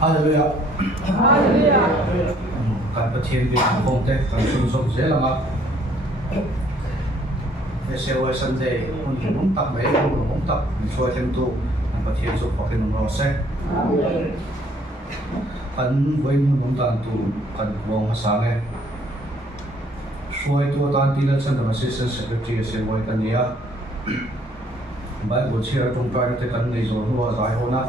Hallelujah. Hallelujah. Kan pathian bi khong te kan sun som je lama. Sewa Sunday mun tak mai mun tak so tem tu kan pathian so pakin no se. Kan voi mun tan tu kan wong hasange. Suai tu tan ti la chan da assistant secretary se voi kan ya. Bai bo chair tung pa te kan nei zo no zai hona.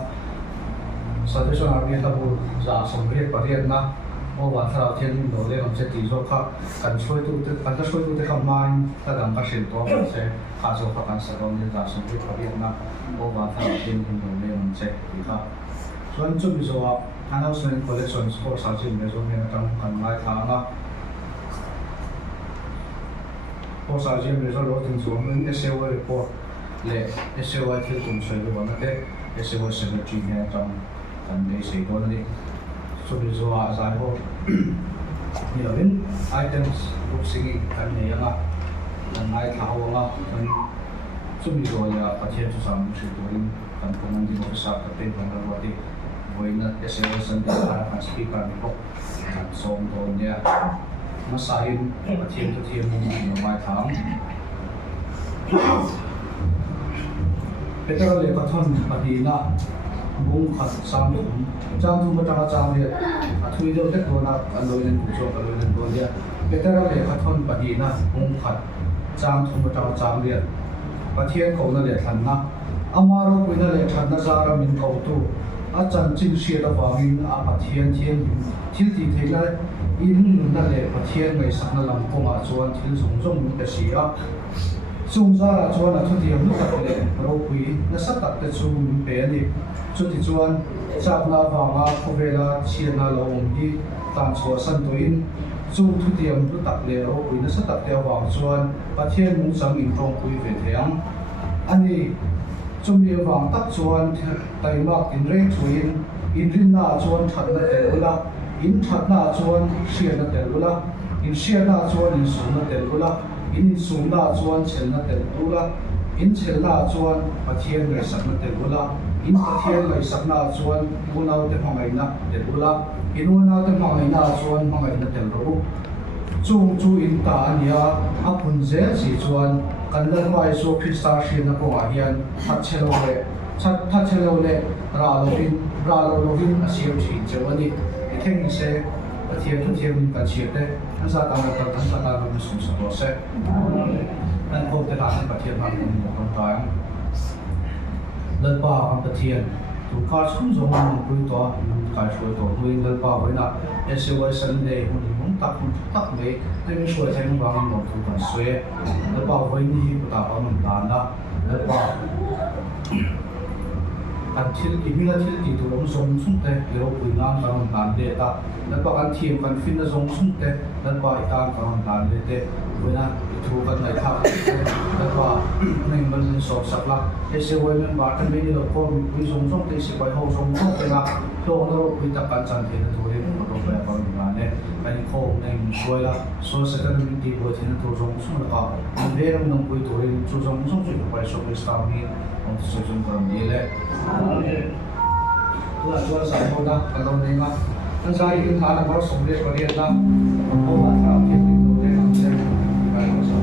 Salvation Army ta bu za som re parian na o wa thara thian lo le am se ti zo kha kan soi tu te kan ta soi tu te kha man ta dang ka shin to se kha zo kha kan sa rom ni za som re parian na o wa thara thian lo le am se ti kha son chu bi zo a announcement collection for sa chin me zo me tang kan mai tha na for sa chin me zo lo tin zo men SEO report le SEO thil tum soi lo na te SEO secretary me tang kan dei sei ko ni so bi zo a zai ho ni lo in items group singi kan nei anga kan ai tha ho anga kan so bi zo ya pathian chu sam chu to in kan ko nang di mo sa ka te kan ro ti voina SEO san ta kan speaker ni ko kan som to nia ma sain pathian tu thiam ni mai tham Peter le pathon padina bung khat sam chang thu ma ta chang le athui do te ko na aloi len chu aloi len do ya petara le khathon padina bung khat chang thu ma ta chang le pathian ko na le than na amaro ko na le than na zara min ko tu a chan chin sia da wangin a pathian thian thil ti theila in na le pathian ngai sakna lam ko ma chuan thil zung zung min ta sia chung zara chuan a thu thiam lu tak le ro pui na sa tak te chu min pe ani chu ti chuan chakna wanga khovela chiana lo ongdi tan chho san toin chu thu tiam lu tak le ro pui na sa tak te wang chuan pathian mung sang in tong pui ve theang ani chumi wang tak chuan taimak in reng thuin in rin na chuan thatna te ula in thatna chuan siana te ula in siana chuan in sumna te ula in sumna chuan chelna te ula in chelna chuan pathian ngai sakna te ula in pathian ngai sakna chuan unau te hmangai na te ula in unau te hmangai na chuan hmangai na te ro chung chu in ta ania a phun zel chi chuan kan la mai so Krista shi na ko a hian that chelo le ra lo lovin a siam chi chewani e theng se pathian tu thiam kan chi te an sa ta na ta sa ta lo sum sa se an ko te la an pathian ma ko ko ta lal pa an pathian tu ka chum zo ma ko to ka shoi to tu in lal pa hoina SEO Sunday hun mun tak me te mi shoi thang ba mo tu kan swe lal pa hoi ni ko ta pa mun ta na lal pa kan thil ki mi la thil ki tu lom som sum te lo pui nang kan tan de ta lal pa kan thiam kan fin na zong sum te lal pa i tan kan tan de te wena thu kan nai tha lal pa nei man so sak la SEO men ba kan me ni lo ko mi zong song te si pai ho song song te na to no pui ta kan chan the na tu le ko ro pa pa ma ne kan ko nei soi la so sa kan mi ti bo thina to zong song la ka me ram nong pui to le chu zong song chu pa so pe sta mi on so jong kan ni le la chua sa ho da kan lo nei ma an sa ri tha na ba som le ko le na ho ba tha ke ti to le na se ka lo sa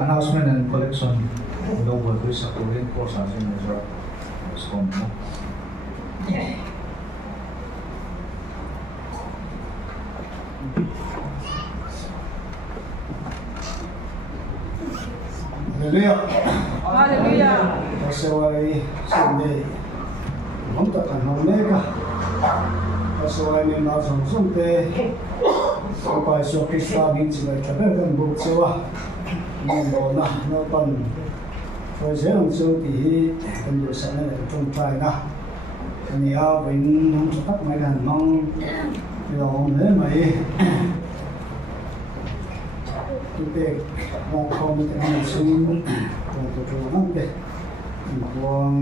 announcement and collection no work with supporting course as in measure respond no Hallelujah. Hallelujah. Pasaway Sunday. Mong ta kan hong meka. Pasaway ni na song song te. Ko pa so Krista bin chi ba ta kan bu sewa. Mong bo na no pan. Rồi sẽ làm sao thì con điều sẽ là trong trai đó, anh em vẫn không cho các máy đàn mong rồi nếu mày chúng ta mong không thì anh xuống còn tôi cho nó đi, còn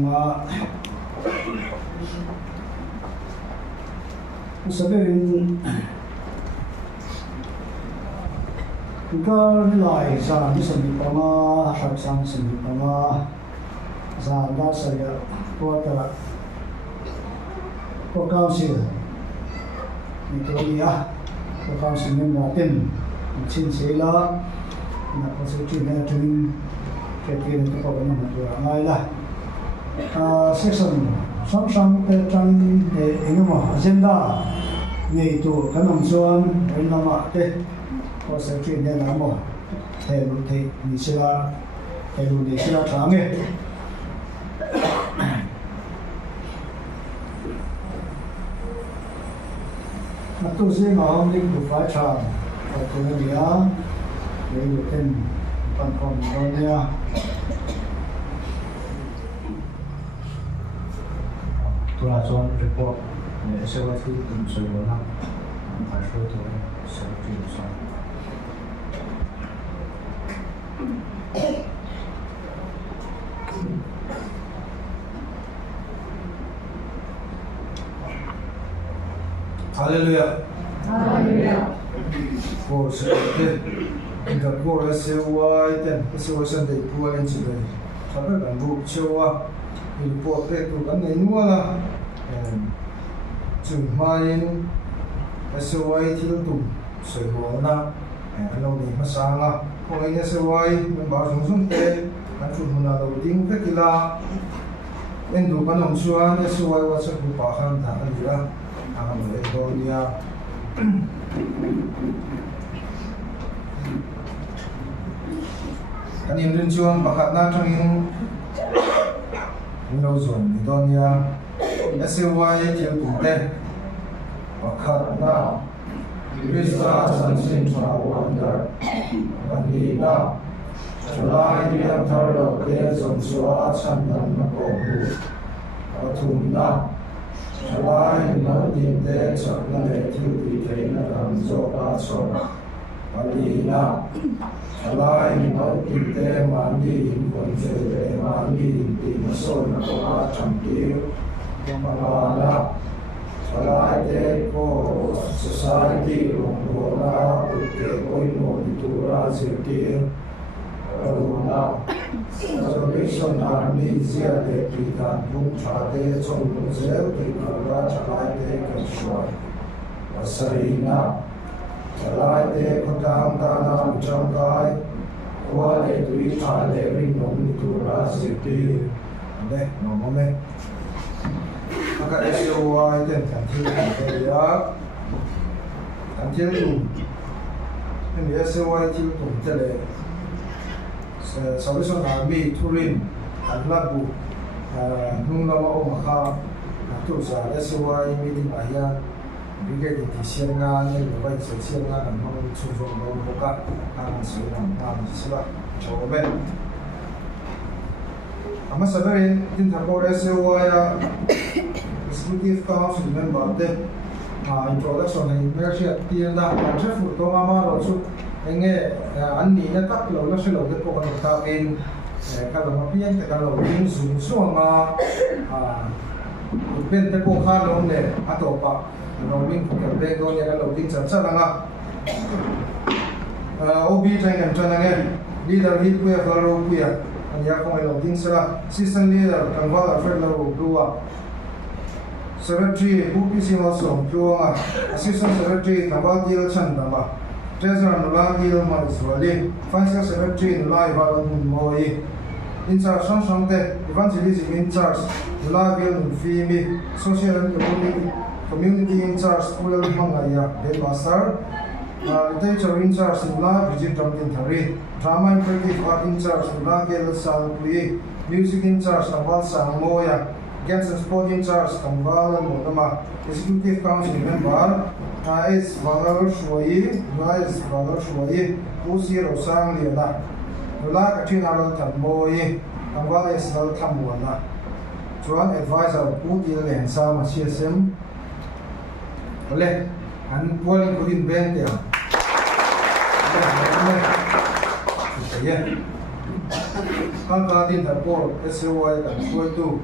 sẽ bên có cái loại sản xuất sản phẩm hợp sản sản phẩm sản đa sản của ta của cao siêu Victoria của cao siêu nên là tiền chính xác là có sự chuyển đổi trên cái tiền của các bạn làm ngay là section song song trong để anh mà agenda ngày tu cái năm xuân anh làm thế có sẽ chuyển đến làm một theo luật thì mình sẽ là theo luật để sẽ là sáng nghe mà tôi sẽ nói hôm nay cũng phải sáng và tôi nói để được thêm phần còn đó nha tôi là John report để sẽ có thứ từng số năm phải số tôi sẽ chuyển sang Hallelujah. Hallelujah. For security, in the poor SOY, then SOY Sunday poor incident. Sabah kan bu cewa, ini poor itu kan ini wala. Cumain SOY itu tu sebuahnya, kalau ni masalah, kalau ini SOY membahas langsung te, nanti mana tahu tinggal kita. Endu kan omsuan SOY WhatsApp bukan tangan dia. Hallelujah. Kanin rin chuan bakat na tangin no zone Donia SY til punte bakat na Krista sansin sa wonder Bandina July dia tarlo dia zon suat sandan na kohu Atumna July no dinte chakna le til dite na ramzo pa chona Bandina July no dinte mandi in konfere mandi in timason na koha champiyo Malala July de ko society rongona utte koino ditura zirkir Karuna Salvation Army zia de pritan pung chade chong zel prikura July de kashwa Wasarina July de kotang tana uchangkai Wale tui chade ringom ditura zirkir Ade, nomome Maka SOY dan kantil ya kantil tu ini SOY tu tele Salvation Army Turin Labu nung nama maka tu sa SOY meeting ayah Brigade di siangan ni lepas siangan memang susung buka tangan siang sila coba Ama sabarin din thakor SOY Executive Council member de introduction ni membership tian da chef to mama lo chu enge anni na tak lo shilo de ko kan ta in ka lo ma pian te ka lo ring zoom so ma pen te ko kha lo ne ato pa lo ring ko ka be do ne ka lo ding chan cha nga OB train and train leader hit we ka lo puya Anya kong ilo din sila season leader kanwala Fred Laro Blua Secretary UPC Masong Pua Assistant Secretary Nabal Dil Chandama Treasurer Nula Dil Mariswali Financial Secretary Nula Ivalon Moi In charge Shang Te Evangelism in charge Nula Vil Nfimi Social and Community in charge Ulal Mangaya Headmaster Literature in charge na Bridget Ramkin Thari, drama and creative art in charge na Gail Salpui, music in charge Nawal Sangmoya, games and sport in charge Kangwal and Monama, executive council member is Valar Shwai, Uzi Rosang Liana, Nula Katrina Tamboy, Kangwal is Lal Tamuana, Joan advisor Pudi and Sama CSM, and polling within band there. Kalau di dapur SOI dan SOI itu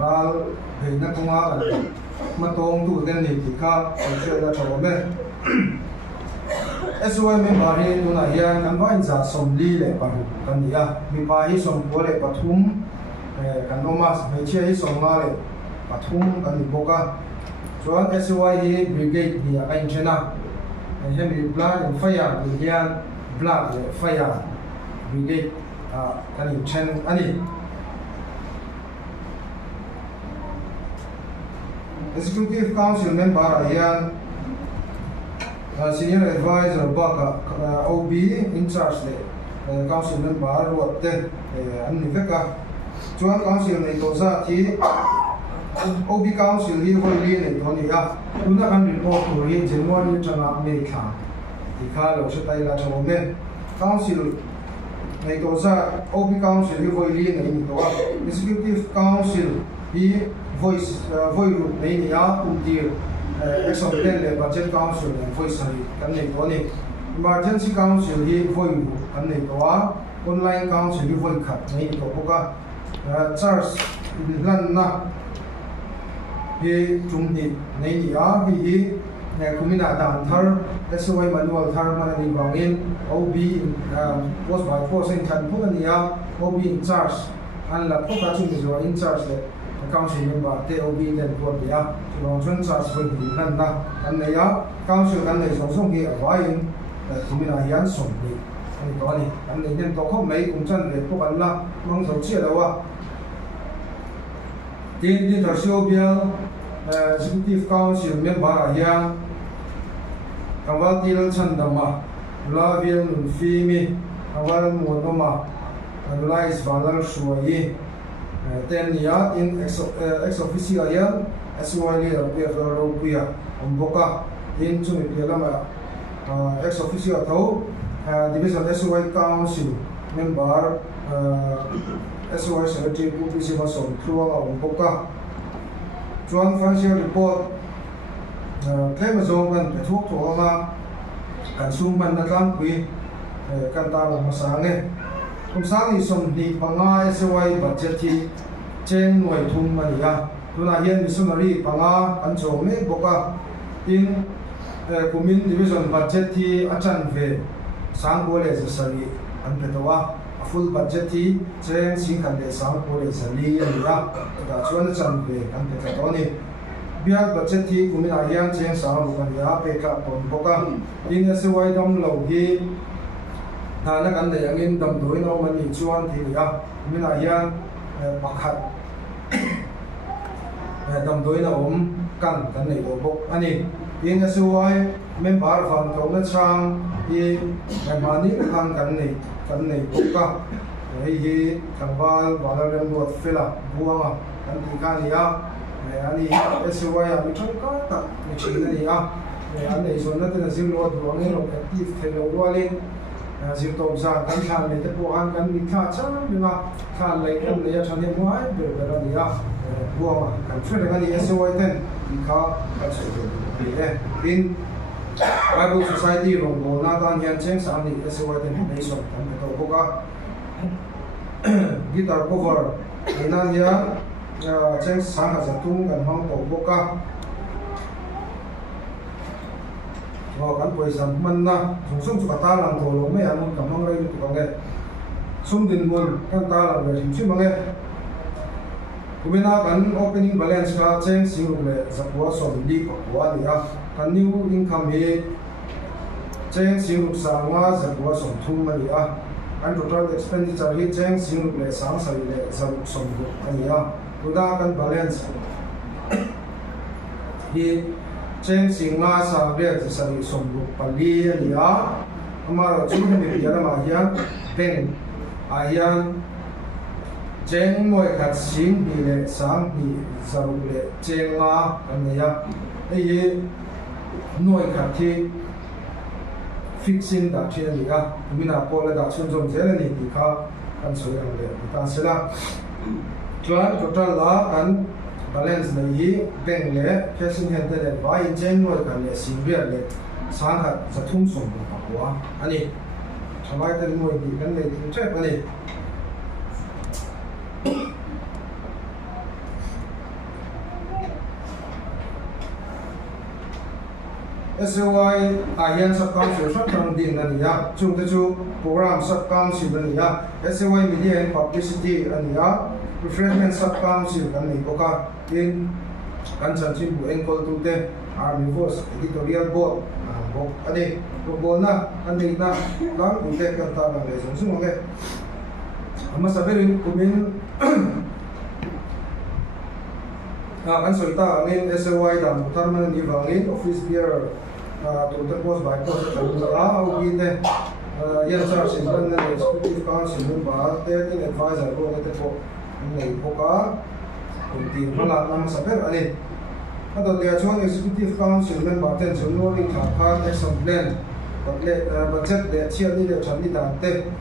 bal hanya tunga kan matong tu kan ni kita saya dah coba SOI member itu na yang kan bain za somli le paru kan dia mipahi som boleh patum kan omas macam somma le patum kan dibuka. Soal SOI brigade dia akan cina, yang di belakang fire bagian belakang fire brigade kan cina ani. Executive council member yang senior advisor baka OB in charge le council member waktu ani veka. Soal council ni dosa ti OB Council here for Lene Tonia, do not report to read January America. The car of Shatayla Chome Council Naitosa, OB Council here for Lene in the Executive Council, he voice Mania, Udir, Exxon Budget Council and voice Tony. Emergency Council here for you, Anetoa, Online Council here for Cut, Naitoka, Charles Lana. He Jumdi Nania, he Kumina Dan Thar, SOI Manual Tharman and Bangin, OB was by force in Tanpulania, OB in charge, and La Pokaching is in charge, the council member, the OB then Kodia, to long charge with the Landa, and the council and the Song here, Ryan, Kumina Yanson, and Tony, and the then Toko May, Umchan, the Pokala, Mongso Chilawa. Di Tarsiobia, Executive Council member yang Kawal Tilal Chandama, Lavil Fimi, Kawal Monoma, Lais Valar Shuai, Tenia in ex officio yang SOI of Robia, Umboka, in Chumipelama, ex officio atau Division SOI Council member. SOI Secretary Public Mason through Umboka. Joint financial report claim zone and talk to Oma consumer Natampi Kantala Masange. Kumsang is some the Panga SOI budget Chen Noi Tum Mania. Tuna Yen Missionary Panga and so me Boka in Kumin Division budget Achanve Sangole as a Sari and Petawa. Full budget Chen Sinkan de Sangpore is a Lee and Yak, that's one Sunday and Petoni. Biar budget Kumina Yan Chen Sang ya Peka on Boka in a Sawai Dom Logi Nana and the Yangin Dom Duino Mani Chuan Tilia, Kumina Yan Pakat Dom Duino Kan the book Ani in a Sawai member from Thomas Chang in Mani Kan Kanne Boka, he Kambal, Valaran, what Fella, Buanga, and Tikania, and SOI, Michonka, Michania, and there is nothing as you know, Wangin, Active Telewali, as you told Zan, and the Puan can be Tacha, you know, can't like them, the Yachani, why, Berania, Buanga, and Trinity SOI then, because in Bible Society from Bonatan Yan Cheng and the SOI Nation and the Boga guitar cover Inania Cheng Sang as a tung and Hong Kong Boga. Kan poisan manna sung su katalang tolo me amun kamang rai tu kange sum din mun kan talang re sim mange kumina kan opening balance ka Cheng Sing le zakwa so li ko wa dia kan new income he Cheng Sing sangwa zakwa so thum mania and total expenditure he Cheng Sing le sang sai le zam som ania kuda kan balance he chen singa sa re sari sombu pali ania amaro chune mi piara ma hian beng ayan cheng moi khat sing hi le sang hi zaru le chenga ania ei noi khat thi fixing da thia ni ga mina pole da chun jom zela ni ti kha kan soi ang le ta sela chuan total la kan balance nei hi beng le facing head le vai chen noi kan le sing le sang khat sa thum som pa kwa ani thamai ten moi di kan le ti che ani SOI Ayan Sub Council Short Term Din Ania Chung Te Chu Program Sub Council Ania SOI Media and Publicity Ania Refreshment Sub Council Ani Boka in Kanchan Chimbu Enkol Tute Army Force Editorial Board Bok Ani Bokona Ani na Lang Ute Kanta Lang Lesson Sumonge Ama Saberin Kumin kan soita angin SOI dan Utarman di bangin office bearer total post by post au gite yan sa sinban na executive council member taking advisor ko ite po nei poka kunti mala nam saber ani ado dia chuan executive council member ten January thakha action plan budget de chian ni de chani dan te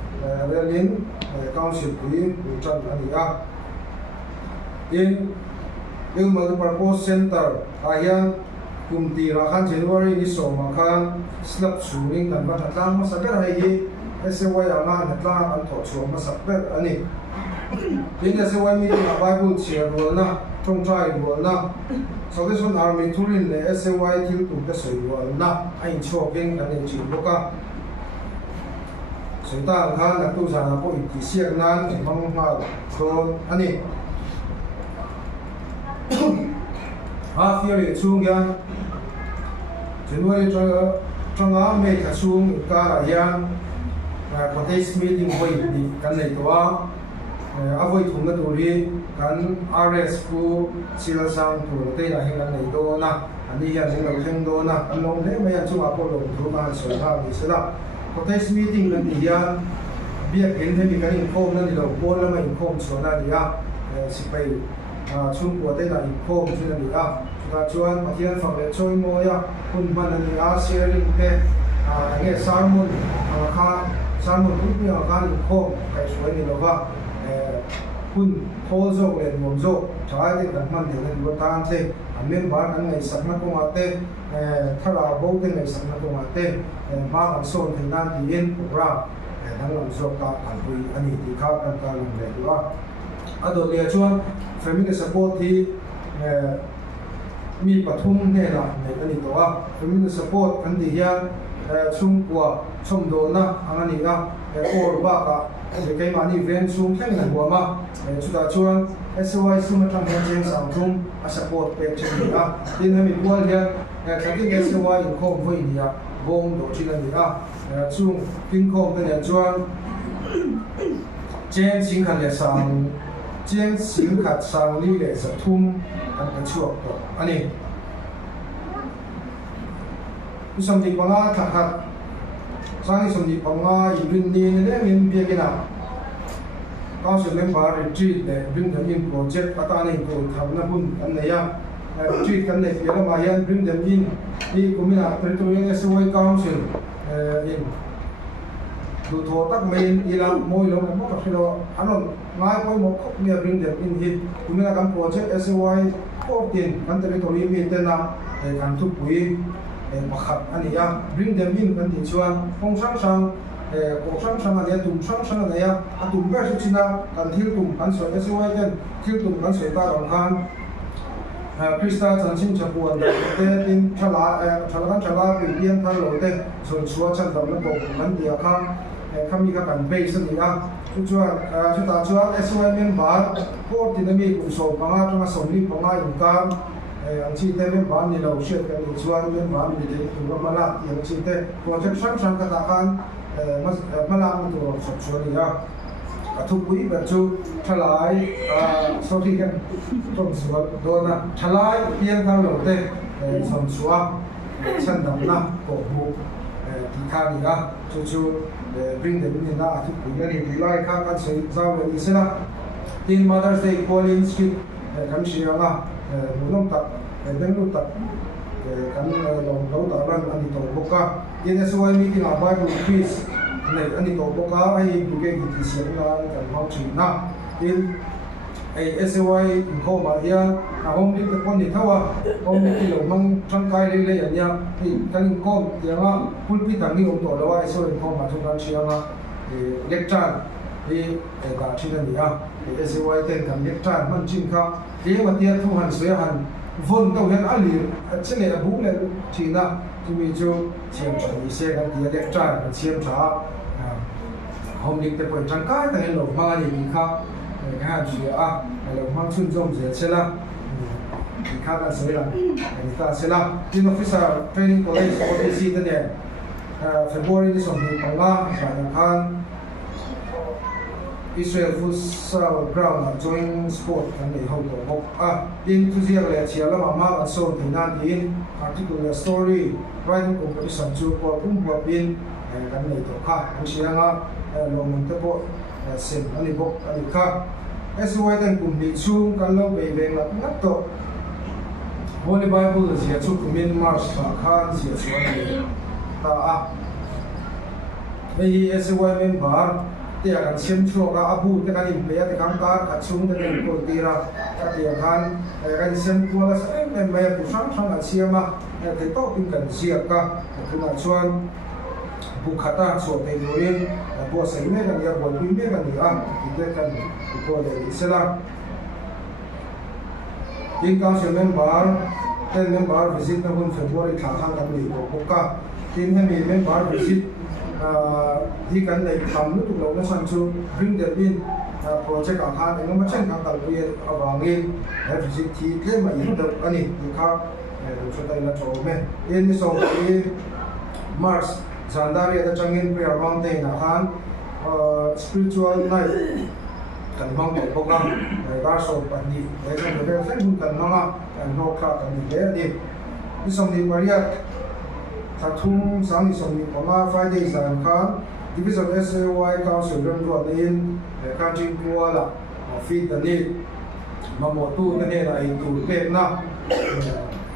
relin council pui utran ani a in yung multipurpose center ayan kumti rakan January ni so makan slap suring kan batang masaber hai SOI anga natla an tho chu masaber ani in SOI meeting Bible chair role na trong trai role na Salvation Army turin le SOI til tu ka soi role na ai cho geng kan ni chi boka soita kha na tu sa na po iti siak nan mang ha ko ani half year chung yan January changa me ka chung ka yan protest meeting hoi di kan nei towa avoi thunga turi kan RS ku sila sang tu te na hinga nei do na ani ya ni lo heng do na an long le me ya chu apo lo thu ma so ha ni sela protest meeting kan ni ya bia ken the mi kan in form na ni lo bol la ma in form so na ni ya sipai chung của đây là inform trên là gì à chúng ta chuan mà thiên phòng để chơi môi à kun ban là gì à sharing cái nghe salmon kha salmon cũng như là kha inform cái số này là va kun thô dầu lên mồm dầu trái thì cần mang đến là tan thế anh bán anh này sẵn nó cũng ở đây thay là bố cái này sẵn nó cũng ở đây ba con son thì nan thì in program đang làm dầu ta anh vui anh thì khá cần ta làm để đúng không ado lia chuan family support hi mi pathum ne la ne ani to a family support kan di hian chung kwa chom do na angani ga or ba ka ke mani ven chung theng na wa ma chuta chuan SOI sumatang heng sang chung a support pe chen a tin hemi wal hian thaki SOI in khom voi ni a bom do chin ani a chung pin khom te ne chuan chen sing khan le sang chen sing khat sang li le sa thum an ka chuak to ani something panga thakhat sangi something panga in ni ne min bia kina council member retreat le bring them in project patani ko thamna bun an ne ya retreat kan ne pia ma yan bring them in ni kumina territorial SOI council in du tho tak main ila moi lo mo ka philo anon ngai poi mo khop ne bring them in hit kumina kam project SOI 14 kan territory mi tena kan thu pui pakhat ani ya bring them in kan ti chuan kong sang sang ko sang sang ani tum sang sang ani ya atum ber su china kan thil tum kan so SOI ten thil tum kan so ta rong khan Krista Chanchin Chapuan te tin thala thala bian thal lo te so suwa chan dam na ko man dia kha kami ka kan base ni ya chu ta chuan SOI member ko tinami kum so panga tanga somni panga income ang chi te member ni lo shet kan ni chuan member ni te tu mala yang chi te project sang ka ta kan mala mu to so chuan ni ya thu quý và chu thalai sorry kan trong số đó là thalai yên thang đầu te from Sua, Sandamna, Kobu, Tikania, to bring them in that to be like a Zawa Isla. In Mother's Day, Colin Street, Kamshiama, Mulota, Benuta, Long Run, and the Boka. In a SOI meeting, a Bible quiz, and the Boka, I began to see and Mount in a SOI in Coma here. A home in the Pony Tower, home in the Long Trankai Relay and Yam, can come Yama, Pulpit and New Tola, so in Coma to Ranchiama, the lecture, the Gachina, the SOI 10 can lecture, Manchinka, the Matia 200, Von Towen Ali, a Chile, a book, China, to me, Joe, Chiam, the second, the lecture, and Chiam Cha, home in the Point Trankai, the end of Mali, Nika. Hello, Mountain Zones, Sela, Kaka Sela, and Sela, in officer training college for the season there. February is on the Panga, Khan, Israel Futsal Ground, joint sport, and they hold into the Chiala Mama, and so the in particular story, writing competition to Pumpa Bin, and Ganato Ka, and Shianga, Lomontepo. Sen ani bok ani ka SOI tan kumni chung kan lo be be ngat to Holy Bible is here to kumin Mars khan sia suan ta a ei SOI member te kan sem thlo ka abu te kan in be te kan ka chung te kan ko tira ka te kan kan sem ko la sa em me pu sang sang a siama te to pin kan sia ka tuna chuan Bukhata so te yorin bo sai me kan ya bo me kan ya ite kan ko de isela in council member 10 member visit na hun February thang kan ni ko ka tin he member visit hi kan nei kam nu tu lo na san chu bring the in project a khan engam chen kan kal ri awangin visit thi tle ma in da ani kha so dai na cho me in so Mars Zandari at the Changin Prayer Mountain, spiritual night. Can mount a program, a Garso, and the very thing can Nama and no crack and the day. This on the Maria Tatum, Sun is on the Poma Fridays and Khan. Division SOI Council, Run in the country Kuala, feed the need. Mamotu, the Nena into Pena,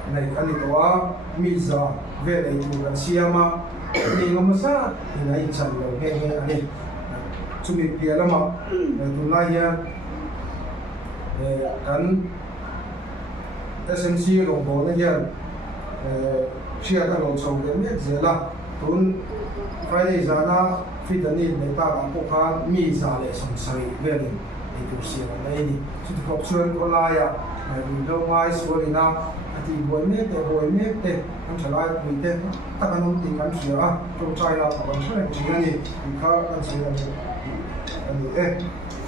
Anitoa, Miza, Vele to Siama. Ni ngomasa ina insan lo he ani chumi pialama tunaya kan SMC lo bo na yan share ta lo chong de me zela tun Friday zana fitani me ta ka ko kha mi za le som sai veli itu sia na ni chu ko chuan ko la ya ni do mai so ina ati boy me te am chalai mi te ta kan ti kan sia to chai la ka ban chhe chi ni ka kan sia ani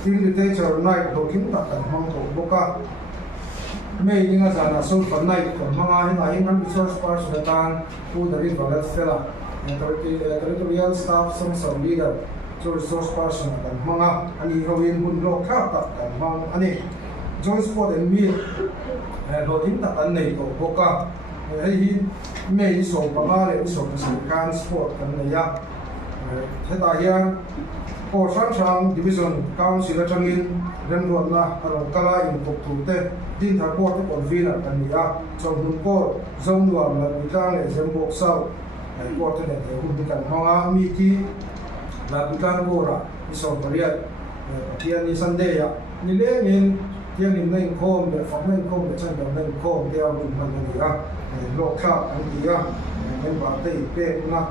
til te chor nai do kin ta kan hong to boka me ni nga zana so kan nai ko manga hin ai man resource person tan pu the river fela territorial staff some leader to resource person kan manga ani hawin mun lo kha ta kan mang ani joint sport and meal lo in ta kan nei ko boka hi me so pa le so kan sport kan nei ya theta hian ko sang division council atangin remrot na aro kala in pok tu te din thar ko te convener kan ni a chong hun ko zong nuam la bitang le zembok sau ai ko te ne hun kan manga mi ti la bitang gora iso pariat tian ni sunday ya ni le min tiang ni nei khom de fa nei khom de chan de nei khom de ang man ni a lo kha an ti a men ba te pe na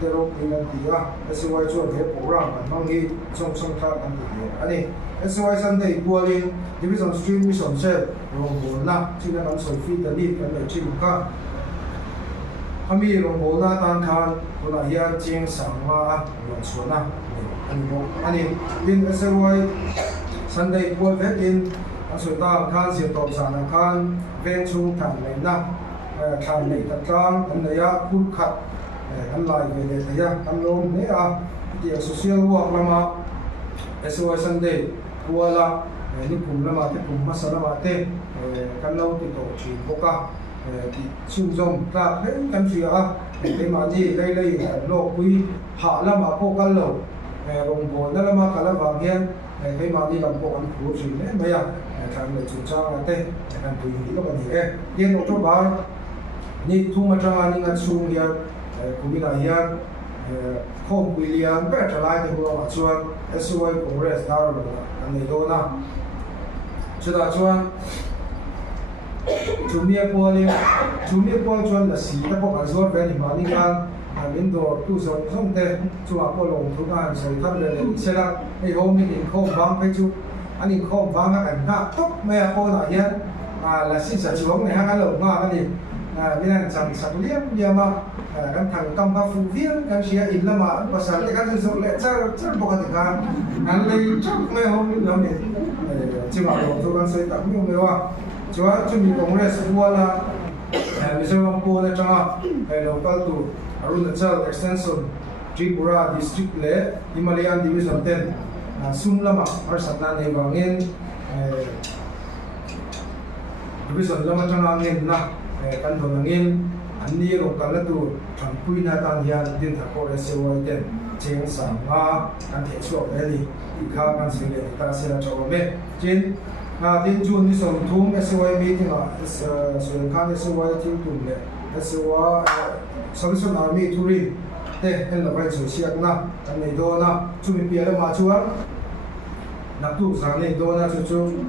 te ro in an ti a SOI chuan he program an mang hi song kha an ti ani SOI Sunday Kualin Division Stream Mission Cell Rong na china kan soi fi da ni kan le chi ka ami Rong na tan khan tuna hian ching sang ma lo chuna ani in SOI Sunday Kual vet in asota khan si top sana khan ven chung tan le na khan nei ta tlang an ya kul khat an lai ve le ya an lom ne a ti social work lama SOI Sunday Kuala ni pum lama te pum masala ma te kan lo ti to chi boka thì chung dòng ra hết căn phía cái mà gì đây lộ quy hạ là mà cô căn lẩu gồm vốn đó là mà cả là vàng hiên cái mà đi làm bộ ăn củ gì đấy bây giờ thằng người chủ trang là tên thằng tùy nghĩ các bạn hiểu yên ô tô ba ni thu mà trang anh ngắt xuống hiên cũng như là hiên không William bé trở lại thì vừa mà chuan SOI Congress đó là anh này đâu nào chúng ta chuan chúng mía qua chuan là xí ta có cả rồi về thì mà đi ăn bên đó tu sống không thể chú à có lòng thu ăn rồi thắp lên sẽ là cái hôm mình không vắng phải chú anh không vắng cái cảnh khác tốt mẹ cô là yên là xin sản xuống này hai lẩu mà cái gì bên này chẳng sạch liếm nhưng mà các thằng công tác phụ viên các chị in là mà và sáng thì các thứ dụng lệ chắc bộ cái khác anh lấy chắc mẹ hôm mình làm gì chứ mà lòng thu ăn xây tặng nhiều người hoa chú á chúng mình cũng là sự mua là bây giờ ông cô là cho local to Arunachal Extension Tripura District le Himalayan Division 10 Sumlama or Satna ne wangin Division lama changangin na kan donangin anni local to thampui na tan hian din thako SOI 10 cheng sa ma kan the chuak eli ikha kan sile ta sila chawme chin tin June ni som thum SOI meeting so kan SOI team tum le SOI Salvation Army Turin te en la vai so siak na kan nei do na chumi pia la ma chuan nak tu sang nei do na chu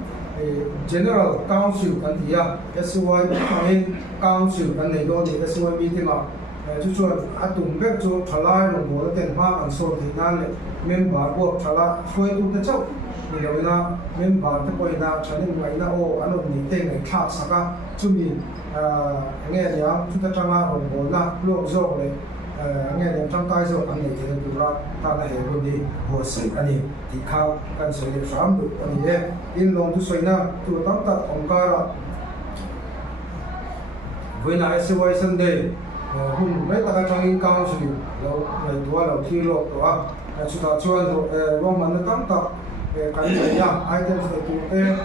General Council kan dia SOI kain Council kan nei do ni SOI meeting a chu chuan atum bek chu thalai lo mo ten ma kan so thi na le member bo thala foi tu te chau ni lo na member te poi na chanin ngai na o anon ni te ngai thak saka chumi nghe nhá chúng ta trang la hồn vốn là lộ rộng này nghe nhá trong tay rồi anh này thì được ra ta là hệ luôn đi hồ sơ anh ấy thì khao cần sử dụng sớm được anh ấy in lòng tu soi na tu tắm tật ông ca là với lại SOI Sunday hôm mấy ta trong in cao sử dụng lâu ngày tua lâu thi lộ đó chúng ta cho rồi vong mình tắm tật cái này nha items để tụi tê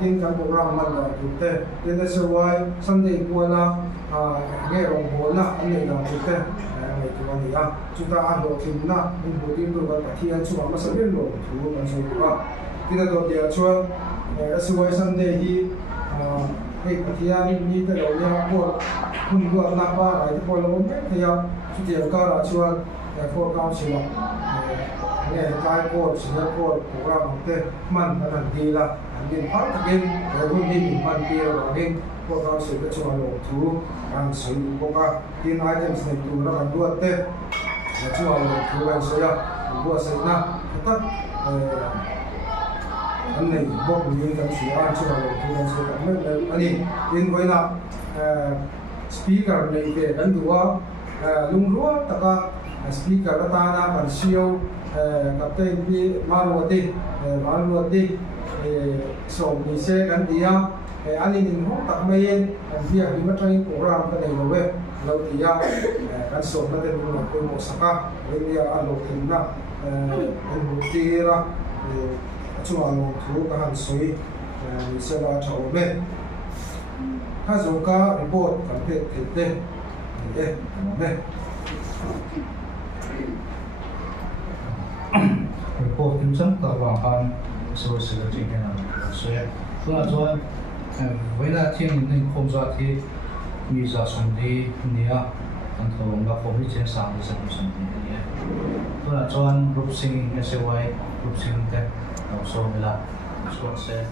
tin cái program mình là tụi tê tin SOI Sunday qua là nghe đồng vốn là anh này là tụi tê này tụi anh nhá chúng ta ăn đồ thì na mình bổ tin đồ vật thì anh chụp mà sẽ biết đồ thứ mình sẽ có thì là đồ tiền cho SOI Sunday thì cái thì anh đi tới đâu nha côคุณก็นับว่าอะไรที่พอเราไม่พยายามที่จะก็เราชวนแต่พวกเขาเชื่อเนี่ยกายโคตรเชื่อโคตรพวกเราของเต้มันทันทีละอันนี้พักกินแต่คุณที่มีมันเดียวอันนี้พวกเราเชื่อชวนลงทุนการซื้อพวกเรากินไอเทมสิ่งตัวเราด้วยเต้ชวนลงทุนกันเสียด้วยเสียนะถ้าอันนี้บอกมีกันเสียชวนลงทุนกันเสียไม่อันนี้ยินไว้นะspeaker ในเรื่องกันตัวลุงรัวตะกะ speaker ตานาบันเชียวกับเต้ปีมารัวติส่งมีเซกันดีอ่ะอันนี้หนึ่งห้องตักไม่เย็นเพียงที่มาใช้โปรแกรมกันในเราเว้ยเราตีอ่ะกันส่งนั่นเป็นเราเป็นหมดสักการเรื่องอันเราถึงนะเป็นบุตรีละช่วงเราถูกการสวยมีเสนาชาวเว้ยถ้าสงการรีพอร์ตกันเต้เว้ยreport kim chang ta wa han so se ga jing na so ya so chuan với là thiên nên không ra thì mi ra sông đi nia anh thong ga phong đi trên sang đi sông đi nia so là chuan group singing SOI group singing te so là so se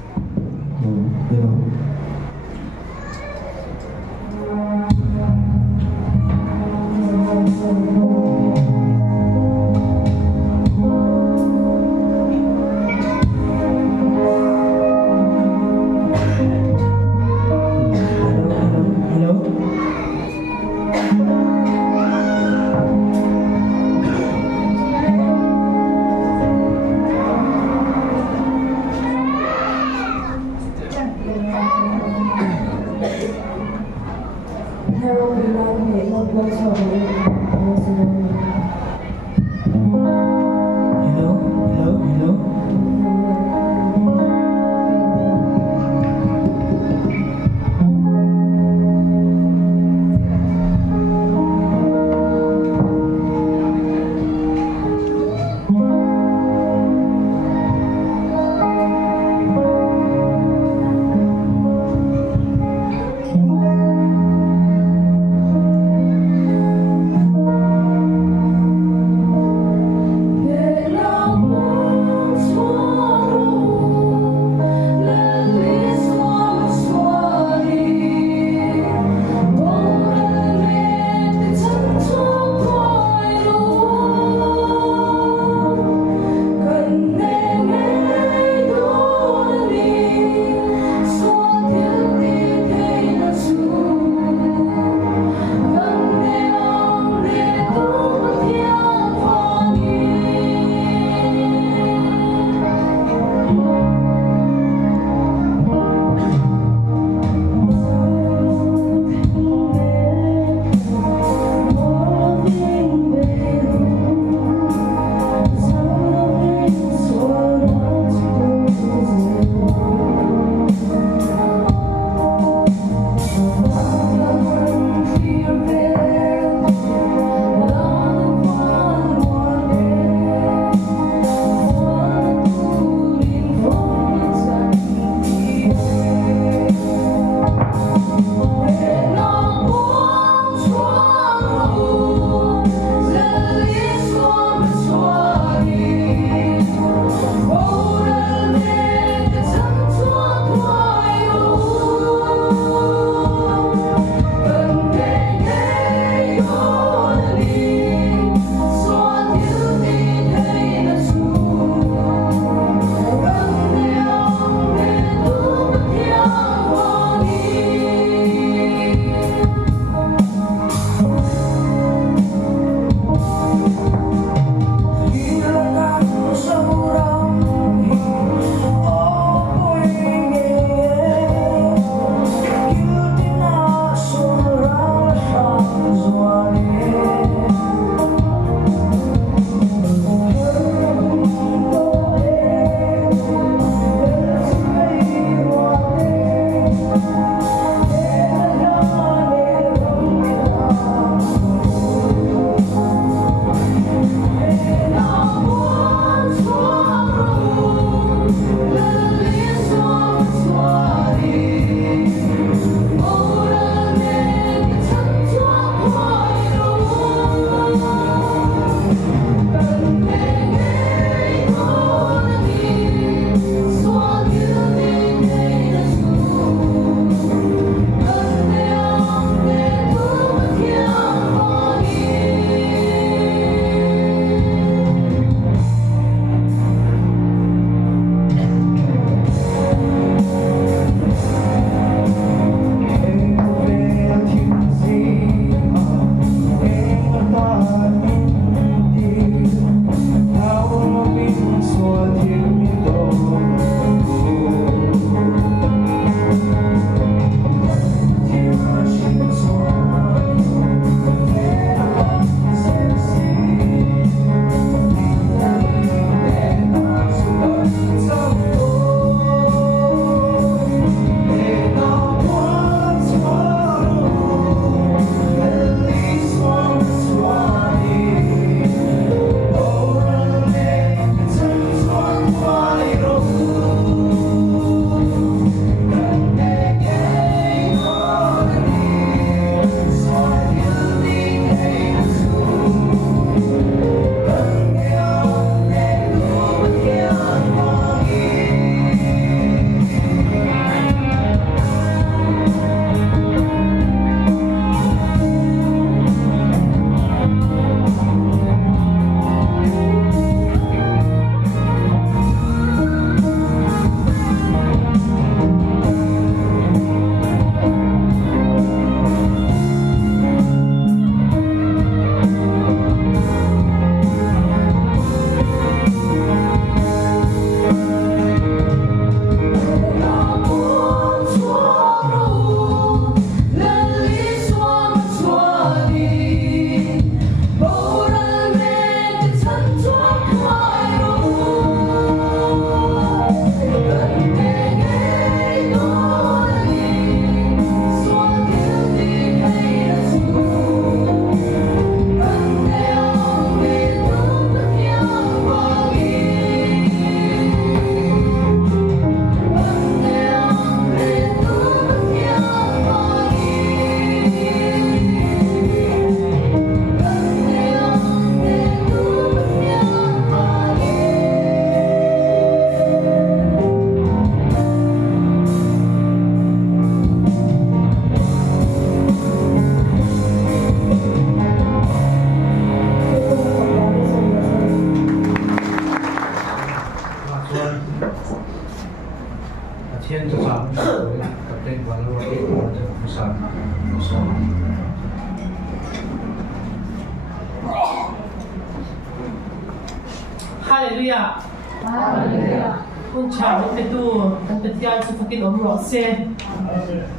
Hallelujah. Hallelujah. Kun cha mit tu kan petian su fakin ro se.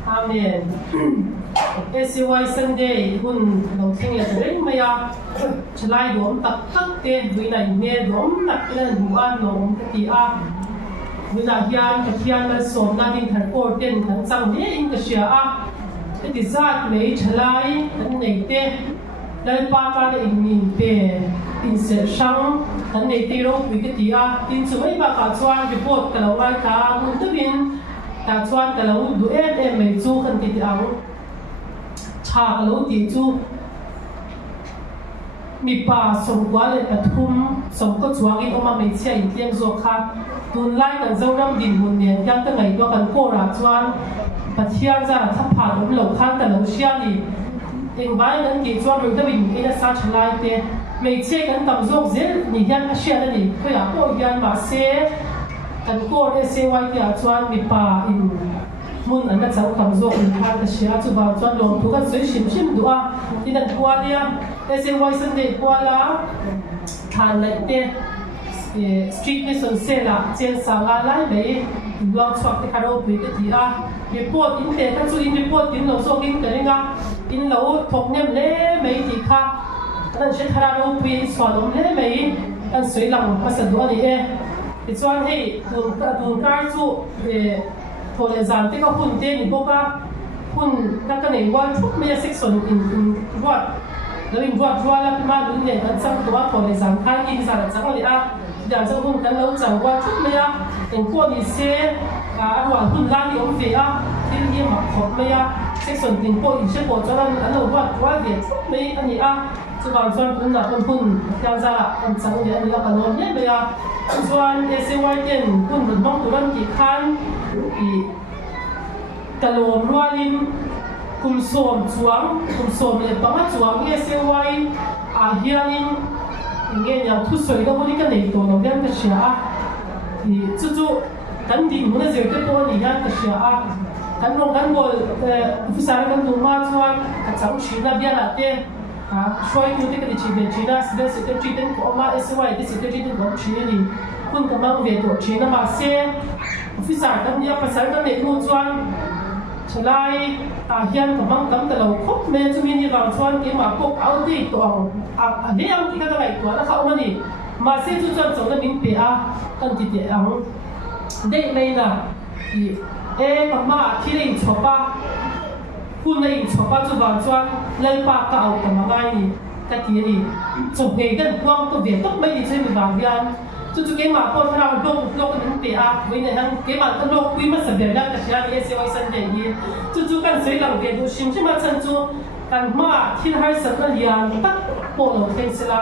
Amen. SY Sunday kun lo thing ya ring maya chlai dom tak tak te vui nai me dom nak len bua nom ti a vui na hian ka hian na som na ding thar por ten kan chang ne in ka sia a ti zat mei chlai kan nei te lai pa ka le in min pe in se sang kan nei ti ro wi ka ti a tin chu mai ba ka chuan report ka lo ngai ka mun tu bin ta chuan ka lo du em mei chu kan ti ang cha ka lo ti chu mi pa som kwa le pathum som ko chuang in oma mei chia in tiang zo kha tun lai kan zo ram din mun ne yang ta ngai to kan ko ra chuan pathian za tha pha dom lo khan ta lo sia ni eng vai nan ki chuan ru ta bin ina sa chlai te mei che kan tam zok zel ni hian a sia ni ko ya ko hian ma se kan ko re se wai ti a chuan mi pa in mun an chau tam zok in khan ta sia chu ba chuan lom thu kan soi sim sim du a tin an kwa lia SY Sunday kwa la than lai te street ni son se la chen sa nga lai mai blog swak te kharo pui te ti a report in te ta chu in report in lo so in karinga in lo thok nem le mai ti kha kan se thara ro pui swalom le mai an soi lang pasan do ani e ti chuan hei tun kar chu thole zan te ka hun te ni boka hun ka nei wal thuk me section in whatแล้วอินวัดว่าแล้วมาดูเนี่ยกันจังตัวคนในสังขารอินสารจังเลยอ่ะอย่างจังหุ่นกันแล้วจังว่าทุกเลยอ่ะเองคนนี้เสียอันว่าหุ่นล้านที่องเฟียที่เยี่ยมขอบเลยอ่ะเซ็กซ์ส่วนติงโปอินเชฟโปจนั้นอันนั้นว่าเดี๋ยวทุกเลยอันนี้อ่ะส่วนส่วนหุ่นน่ะหุ่นอย่างจะอันจังเนี่ยอันนี้กันนอนเนี่ยเลยอ่ะส่วนSYเด่นหุ่นรุ่นน้องตัวนั้นกี่คันอีกะโหลมรัวลินคุมโสมช่วงคุมโสมเลยปังช่วงSYอาเฮียนินเงี้ยอย่างทุกส่วนก็วันนี้ก็ในตัวเราเรื่องกระเชียที่จู่ๆกันดิ่งมันจะเกิดตัวนี้อย่างกระเชียกันลงกันบอลผู้สาวกันตัวมาช่วงกันจะอุ้ยน่าเบียร์ละเต้ช่วยดูที่กันจีบจีน่าสิ่งสิ่งที่จีนก็มาSYที่สิ่งที่จีนก็จีนนี่คุณกำลังเวทตัวจีนมาเสียผู้สาวกันเนี่ยภาษากันในนู่นช่วงฉลายเฮียนกับมังกำแต่เราคบเมย์จะมีนี่บางส่วนที่มาพวกเอาที่ตัวเลี้ยงที่กันอะไรตัวแล้วเขาเอามานี่มาเสียจุดจบส่งแล้วมินเปียกันติดเอาได้เลยนะกับมาที่ได้ชอบปะคุณได้ชอบปะจุดบางส่วนเล่นปากก็เอากับมาไงนี่กันทีนี่จบเหตุกันกว้างตัวเบียดต้องไม่ได้ใช้เป็นบางอย่างจู่ๆเกมมาพอเราโลกนั้นเปียวันนี้นั่งเกมมาก็โลกวิมัสเบียร์แล้วแต่เช้านี้SY Sundayนี้จู่ๆกันสวยหลังเบียร์ดูชิมมาฉันจู่กันมาที่ให้สักเรียนตักโปรเราเทนส์ละ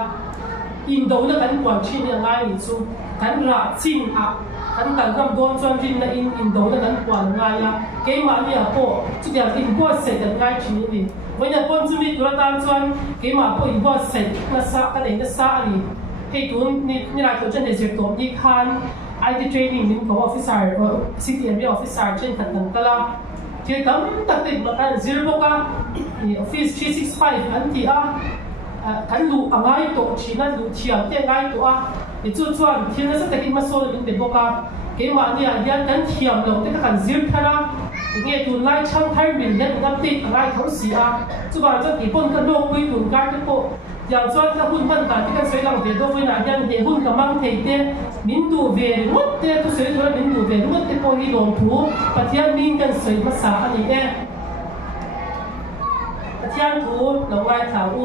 อินโดแล้วกันกว่าชิมยังไงนี่จู่กันรักชิมกันกันรำดวงจวนจินในอินโดแล้วกันกว่าไงเกมมาเนี่ยโปจุดอย่างอินบัวเสร็จกันไงชิมนี่วันนี้คนจะมีตัวตามจวนเกมมาโปอินบัวเสร็จนักสักกันเองนักสักนี่ให้ตัวนี่เราตัวเช่นเดียวตัวนี้คันIT training นี่ของ officer city area officer เช่นกันตั้งละที่ตั้งติดมากัน0ก็office 365อันที่กันรู้อะไรตัวชีนั้นรู้เที่ยวเที่ยงไงตัวจู่ๆที่นั่นสักแต่กินมาโซ่เป็นเป็นบอกเกมมาเนี่ยยันกันเที่ยวลงที่กัน0ท่านะเงี้ยตัวไล่ช่างไทยบินเล่นนับติดอะไรทั้งสี่จู่ว่าจะกี่ปนกันโลกคุยถึงการที่พวกอย่างส่วนถ้าหุ่นมันการที่กันสวยหลังเดียวด้วยนะยันเดี๋ยวหุ่นกับมังเทเต้มินดูเวรมุดเต้ตัวสวยตัวมินดูเวรมุดเต้พอที่ลงถูปัจจัยมินกันสวยภาษาอันนี้เองปัจจัยถูเราไว้ถาว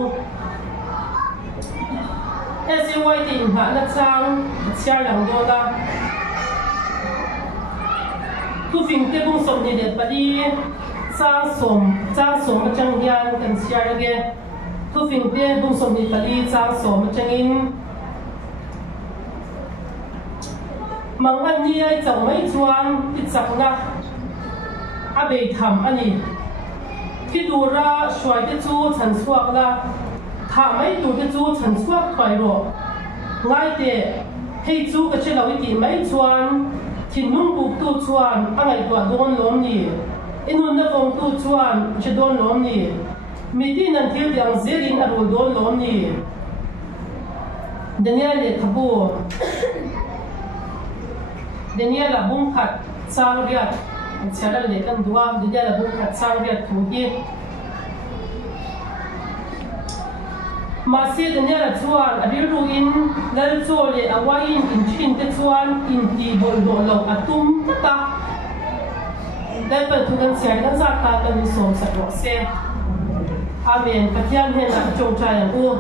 SY ดิ่งหาหน้าช่างปัจจัยหลังโดนละทุกสิ่งที่บุ้งสมเด็จปดีจ้าสมมาจังยันกันเชียร์เกทุกสิ่งที่บุ้งสมเด็จปดีจ้าสมมาจังอินมังอันนี้ไอ้จังไม่ชวนติดสักนะอาเบยทำอันนี้ที่ดูระช่วยที่จู้ฉันสวกละถ้าไม่ดูที่จู้ฉันสวกไปหรอกง่ายแต่ให้จู้ก็เชื่อเราวิธีไม่ชวนที่นุ่งบุกตู้ชวนอะไรตัวโดนล้มนี่อินุนนักองตู้ชวนจะโดนล้มนี่มีที่นั่นที่ยังเสียดินอารมณ์โดนล้มนี่เดี๋ยวนี้เลยทับบัว Daniela bung khat sang riat chara le kan duam Daniela bung khat sang riat thu hi Masih Daniela chuan abiru in lal cho le awain in chin te chuan in ti bol do lo atum ta dan pa tu kan siar kan sa ta kan som sa ro se amen pathian he na chong cha yang u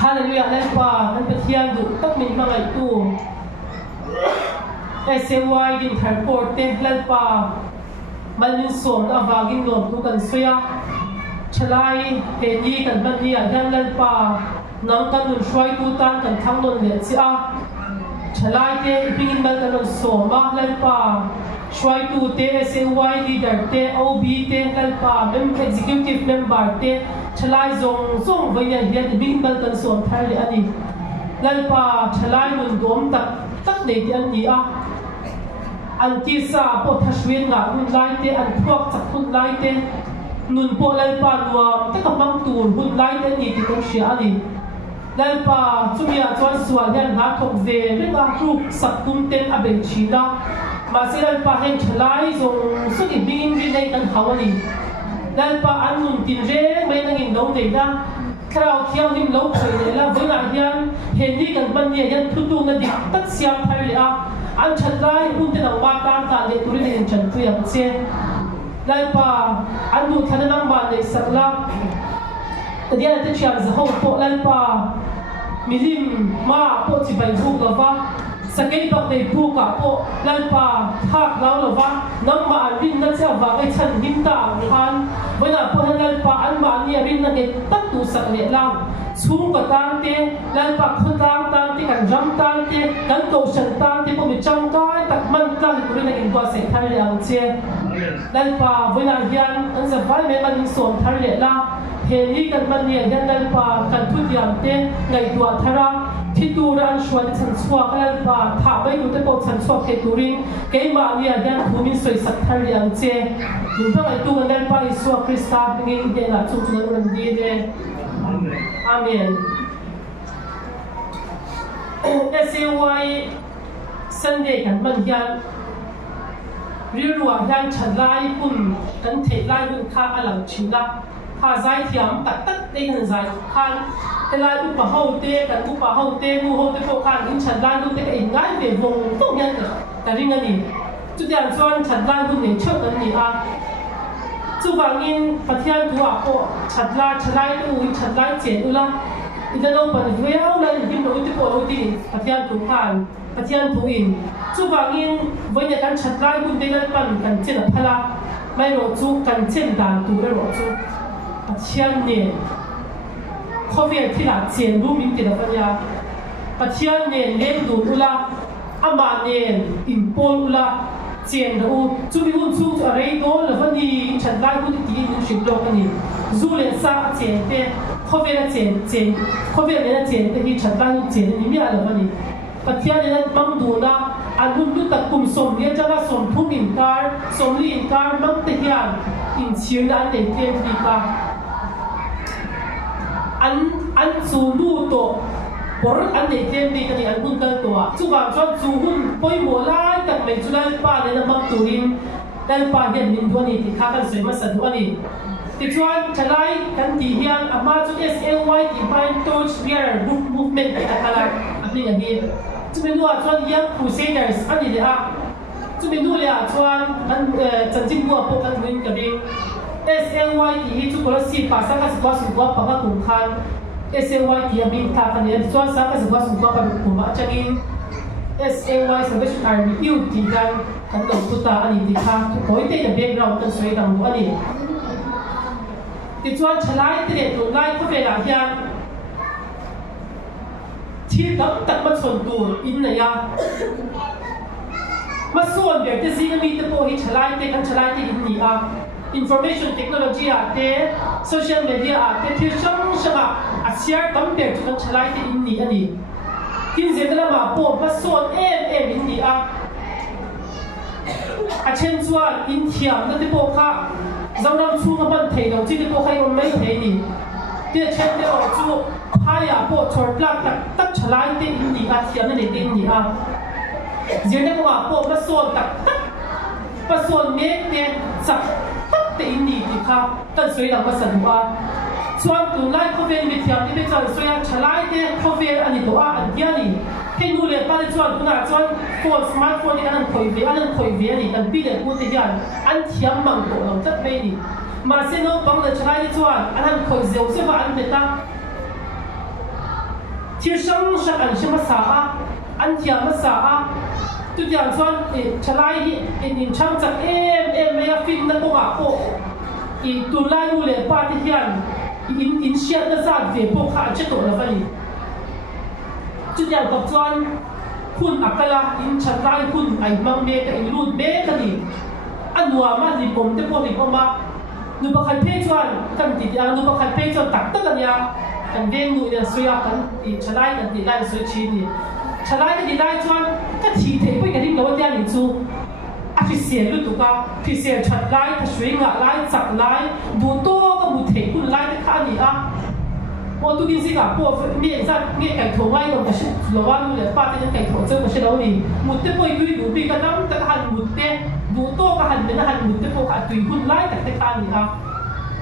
hallelujah lai pa kan pathian du tak min ma ngai tu SMY din thar port te lai pa malin som avagin lom tu kan soya chalai he ni kan ban ni a gan lai pa nang kan nun shwai tu tan kan thang non le chi a chalai te pingin mal kan non som ma lai pa shwai tu te SMY leader te OB te lai pa executive member te chalai zong vai ya hian pingin mal kan som thar le ani lai pa chalai nun dom tak nei ti an ni a an ti sa po thashwin nga hun lai te an thuak chak hun lai te nun po lai pa nuam ta ka mang tur hun lai te ni ti kong sia ani lai pa chumia chuan sual hian na thok ve me ka group sak tum ten a ben china ma se lai pa hen thlai zong su ki bingin ri nei kan hawani lai pa an nun tin re mai nang in lo nei na krau khiao nim lo khoi le la voi na hian he ni kan ban ni hian thu tu na dik tak siam thar le a an chatlai hun te nang ma ta ta le turin in chan tu yang che lai pa an du thana nang ba le sakla dia te chiam za ho po lai pa milim ma po chi bai bu ka va sakei pak nei pu ka po lai pa thak lau lo va nam ma rin na cha va kai chan him ta khan boina po han lai pa an ma ni rin na ke tak tu sak le la chung ka tang te lai pa khotang tang te kan ram tang te kan to shan tang te po mi chang kai tak man tang ku rin na in kwa se thar le ang che lai pa boina hian an za vai me man som thar le la he ni kan man ni hian lai pa kan thu diam te ngai tua thara thi tu ran shwan chan chua ka lai pa tha bai tu te po chan chua ke turin ke ma ni hian thumin soi sak thar le ang che nun ta ai tu kan lai pa isu krista ngin de na chu chu ran di de amen SAY Sunday kan man hian rirua hian chalai kun kan thei lai hun kha alang china kha zai thiam tak nei kan zai khan te lai u pa ho te kan u pa ho te mu ho te ko khan in chalai lu te in ngai ve vong to hian ka ring ani chu tian chuan chalai hun nei chho kan ni a chu wangin pathian tua po chalai tu in chalai chen ula ida no pan veau la him no te po ti pathian tu khan pathian tu in chu wangin voina kan chalai hun te lan pan kan chen phala mai ro chu kan chen dan tu ro chu pathian ne khovian thi la chen lu min ti da pa ya pathian ne lem du ula ama ne in pol ula chen do chu mi hun chu a rei do la vani chalai hun ti in shim lo ani zu le sa chen te khovian chen khovian ne chen te hi chalai hun chen ni mi ala vani pathian ne mang du na an hun tu tak kum som ne janga som thum in kar som li in kar mang te hian in chir na ne kem bi ka an chu lu to por an ne kem bi ka ni an hun kal to chu ba chon chu hun poi mo lai tak me chu lai pa ne na mak turin dal pa hian min do ni ti kha kan soi ma sa du ani ti chuan chalai kan ti hian ama chu SLY Divine Torch Bearer movement ta kala apni a hi chu me nu a chuan Young Crusaders ani le a chu me nu le a chuan an chanjin bu a po kan win ka ding SLY hi chu ko si pa sa ka su ba pa ka kum khan SLY ki abin ta kan ne chuan sa ka su ba pa ku ma changin SLY Salvation Army yu ti kan lo tu ta ani ti kha koi te the background kan soi dang bu ani ti chuan chalai te le tu lai ko ve la hian thi dam tak ma chon tu in na ya ma suan be te si mi te po hi chalai te kan chalai te in ni a information technology ate social media ate thil chang changa a share compare to kan chalai te in ni ani tin zedala ma po ma suan em in ni a chen chuan in thiam na te po kha zangram chu na ban thei lo chi te po khai on mai thei ni te chen te o chu phaya po chor plak tak chalai te in ni a thiam na ne te in ni a diễn ra qua bộ mà xuân tắc tắc mà xuân mẹ tiền sập tắc để in đi thì khá cần suy làm mà sẵn qua xuân từ lại có về bị thiam đi bây giờ suy ăn trả lại tiền có về anh đi tổ anh kia đi khi nu lệ ba đi xuân cũng là xuân phone smartphone đi anh khởi về đi anh bị để mua tiền anh thiam mang tổ lòng rất mê đi mà xin nó bằng lời trả lại đi xuân anh khởi dầu sẽ vào anh biết taที่ช่างช่างอันช่างภาษาอันเทียมภาษาทุกอย่างส่วนชลายอินช่างจากไม่อยากฟินนั่นก็ว่าโอ้ตุลาดูเลยป้าที่เทียนอินเชียนนั่นสัตว์เวียพวกข้าจะตัวละฟันทุกอย่างกับส่วนคุณอักละอินชลายคุณไอ้มังเมกับอินรูดเมกันนี่อันว่ามาดิผมจะพูดดิผมมาหนูบอกใครเพ่ส่วนกันติดอย่างหนูบอกใครเพ่ส่วนตักตั้งกันยังกันเด้งดูเนี่ยสวยกันชลายกันติดไล่สวยชีนี่ชลายกันติดไล่จวนก็ทีเทไปกันที่เราเดียร์นี่จูพิเศษรู้ตัวกันพิเศษชลายถ้าสวยงามไล่จับไล่บูโต้ก็บูเทคุณไล่ที่ข้านี่พอตุกินสิกับพวกเมียสัตว์เมียไก่ถั่วไล่ตรงกับเราว่าดูเลยป้าเป็นไก่ถั่วเจอกับเรานี่มุดเตปอยดูดูปีกันน้ำแต่หันมุดเตบูโต้ก็หันเป็นหันมุดเตปอยตุยคุณไล่แต่ข้านี่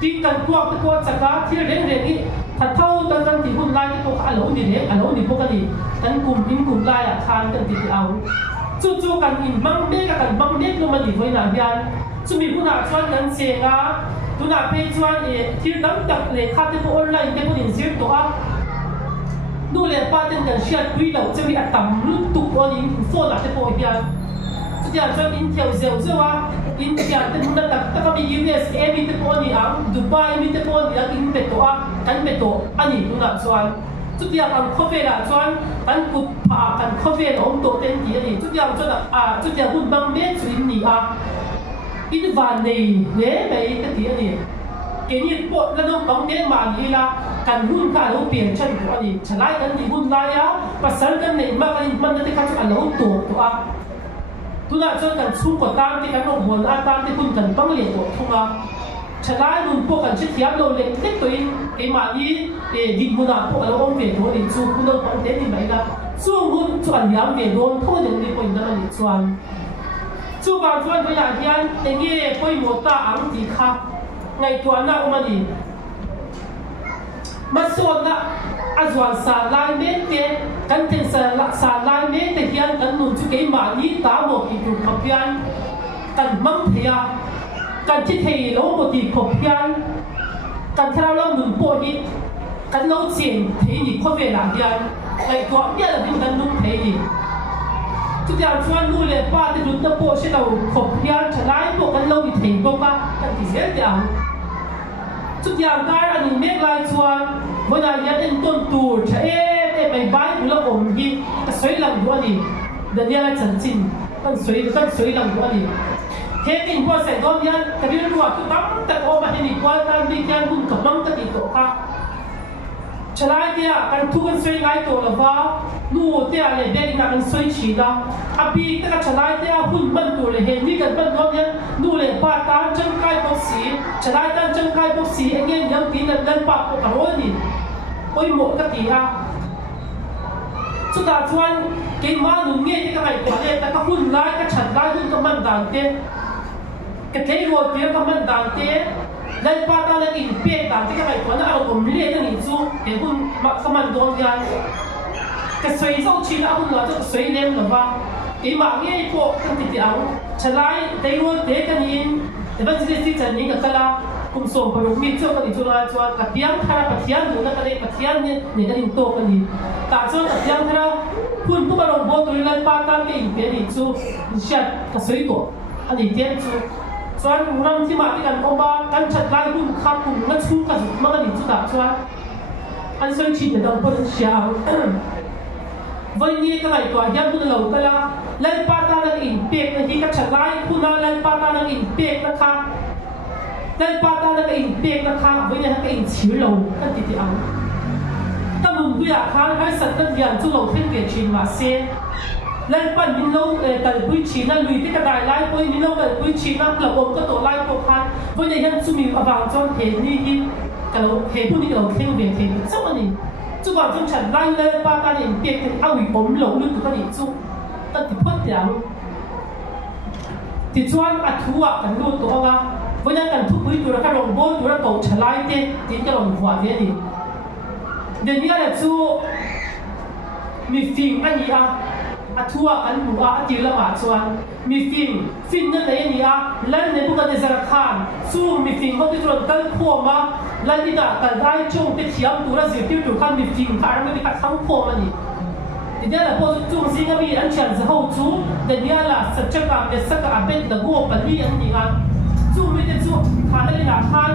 จริงกันพวกตัวจักรที่เร่งนี่ถ้าเท่ากันที่คุณไล่ที่พวกอารมณ์ดีเนี่ยอารมณ์ดีพวกกันดีกันกลุ่มไล่ทานกันติดเอาจู่ๆกันอินบังเมกกันบังเมกลงมาดีไว้หนายันจะมีผู้หนาชวนกันเสียงผู้หนาเพจชวนที่น้ำตักเลยคัดที่พวกออนไลน์ที่พวกอินเสียตัวดูเลยป้าเต็มกันเชียร์คุยเราจะมีอัตต่ำรุ่นตุกวันนี้โฟนหลักที่พวกยันทุกอย่างชวนอินเที่ยวเซลเชื่อว่าอินเดียที่มันตักถ้าก็มี USA มีที่พวกนี้ดูไบมีที่พวกนี้อินเป็นตัวกันเป็นตัวอันนี้ผู้หนาชวนทุกอย่างคอฟเฟ่ละชวนกันกุบผ่ากันคอฟเฟ่ละองตัวเต็มที่อันนี้ทุกอย่างชวนทุกอย่างหุ่นบางเม็ดสุดนี่อินวันนี้เนี่ยไม่กันที่อันนี้เกี่ยนี่ปวดแล้วน้องบางเม็ดมานี่ละกันหุ่นกันเราเปลี่ยนชั้นตัวนี้ฉลาดกันที่หุ่นลายภาษากันเนี่ยมากกันมันจะเข้าใจอันเราตัวทุกอย่างชวนกันสู้กับตามที่กันลงบนตามที่คุณกันต้องเลี้ยงตัวทุกอย่างฉลาดนุ่นพวกกันเชี่ยวเราเล็กตัวเองมานี้ดิบมุนาพวกเราองเวทโดนสู้คุณเราต้องเต้นไหมล่ะสู้หุ่นส่วนยามเวทโดนทั่วอย่างนี้คนนั้นนี่ส่วนสู้บางส่วนก็อย่างที่อันเงี้ยไปหมดตาอังดีค่ะไงตัวน่าอมันดีมาส่วนละส่วนสารลายเมตเกกันเป็นสารลายเมตเทียนกันนุ่นจุกเมานี้ตาหมดอีกขบเพียนกันมั่งเทียกันที่เทียเราหมดอีกขบเพียนกันที่เราหนุนโปนิกันเราเสียงเทียนี่เขาเวลาเดียนไอ้ตัวเนี่ยเราที่มันนุ่นเทียนี่ทุกอย่างชวนนู่นเลยป้าที่นุ่นตะโปใช่เราขบเพียนฉลาดพวกกันเราที่เทียพวกกันที่เสียเดียวทุกอย่างได้อันนี้เมฆลายชวนวันนั้นยันเอ็นต้นตูดเอ๊ะไปบ้านเราอมยีก็สวยหลังตัวนี้เดี๋ยวนี้อะไรจันจินกันสวยหลังตัวนี้เฮ้ยอินพอเสร็จตอนยันแต่พี่รู้ว่าคือตั้งแต่โอมาเห็นอีกว่าการดีกันคุณกับน้องตัดอีกตัวค่ะฉลาดเดียกันทุกคนสวยไงตัวละว่าดูเดียเนี่ยเด็กนักกันสวยชีละอาบีแต่ก็ฉลาดเดียหุ่นมันตัวเลยเห็นนี่กันมันตอนยันดูเลยป้าตาจังไก่บ็อกซี่ฉลาดตาจังไก่บ็อกซี่เงี้ยยังกินนั่นป้าปกตินี่โอ้ยหมดกะทิสุดท้ายชวนเก่งมาหนุ่มเงี้ยที่ก็ให้ตัวเนี่ยแต่ก็หุ่นร้ายก็ฉันร้ายหุ่นก็มันด่างเต้ก็เทรัวเตี้ยก็มันด่างเต้แล้วป้าตาเนี่ยอินเปียด่างที่ก็ให้ตัวนั้นเอาผมเลี้ยงนั่นอีกสู้เห็นหุ่นก็มันโดนกันก็สวยส่งชีแล้วหุ่นเราจะสวยเล่มหรือว่าเก่งมาเงี้ยพวกทั้งที่เอาฉลาดเทรัวเตี้ยกันยินแต่ว่าที่ที่จะนี่ก็กล้าคุณส่งไปมีเจ้ากันอีกจุฬาจวนกับเพียงท่ากับเพียงหนูนั่นก็ได้กับเพียงเนี่ยกันอีกโตกันอีกแต่ส่วนกับเพียงท่าคุณผู้บริโภคตัวนี้ป้าตั้งกันอีกเป็นอีกจู่เชียร์กับสวยตัวอันนี้เทียนจู่ส่วนน้ำที่มาที่กันอบ้ากันชัดไล่คุณข้ามคุณนั่นชูกันมันกันอีกจู่แต่ส่วนอันสวยชีวิตเราเป็นเชียร์วันนี้ก็ไงตัวยังคุณเราก็ละเล่นป้าตั้งกันอีกเปียกในที่กันชัดไล่คุณนั่นเล่นป้าตั้งกันอีกเปียกนะคะเล่นป้าตาแล้วก็อินเปียกนะคะวันนี้ก็อินชิวโลกันติดเอาแต่มึงดูอยากทานให้สัตว์ตั้งยันจุโลเท่งเดียชินมาเสียเล่นปั้นมินโลแต่ปุ้ยชินนั่นลุยที่กระไดไล่ปุ้ยมินโลแต่ปุ้ยชินนั่นกระโปงก็ตัวไล่ตัวพันวันนี้ยังจุมีอบางจนเห็นนี่ยิ่งกระโลเห็นพวกนี้กระโลเท่งเดียเท่งสักวันนี้จุบางจนฉันไล่เล่นป้าตาอินเปียกเอาอีกผมหลงลึกตัวนี้จุ kan ti phot yang ti chuan a thua kan lu to anga voina kan thu pui tu ra ka rong bol tu ra ko chalai te tin ka rong hua te ni de nia la chu mi fing ani a thua kan lu a ti la ma chuan mi fin na nei ni a lan ne bu ka de zara khan chu mi fing ho ti tron kal kho ma lan ni da kan dai chung te thiam tu ra zir ti tu khan mi fing khar me ka thang kho ma ni dia la po chung sing abi an chan za ho chu de dia la sa cha ka me sa ka bet da go pa li an ni a chu mi te chu kha le na khan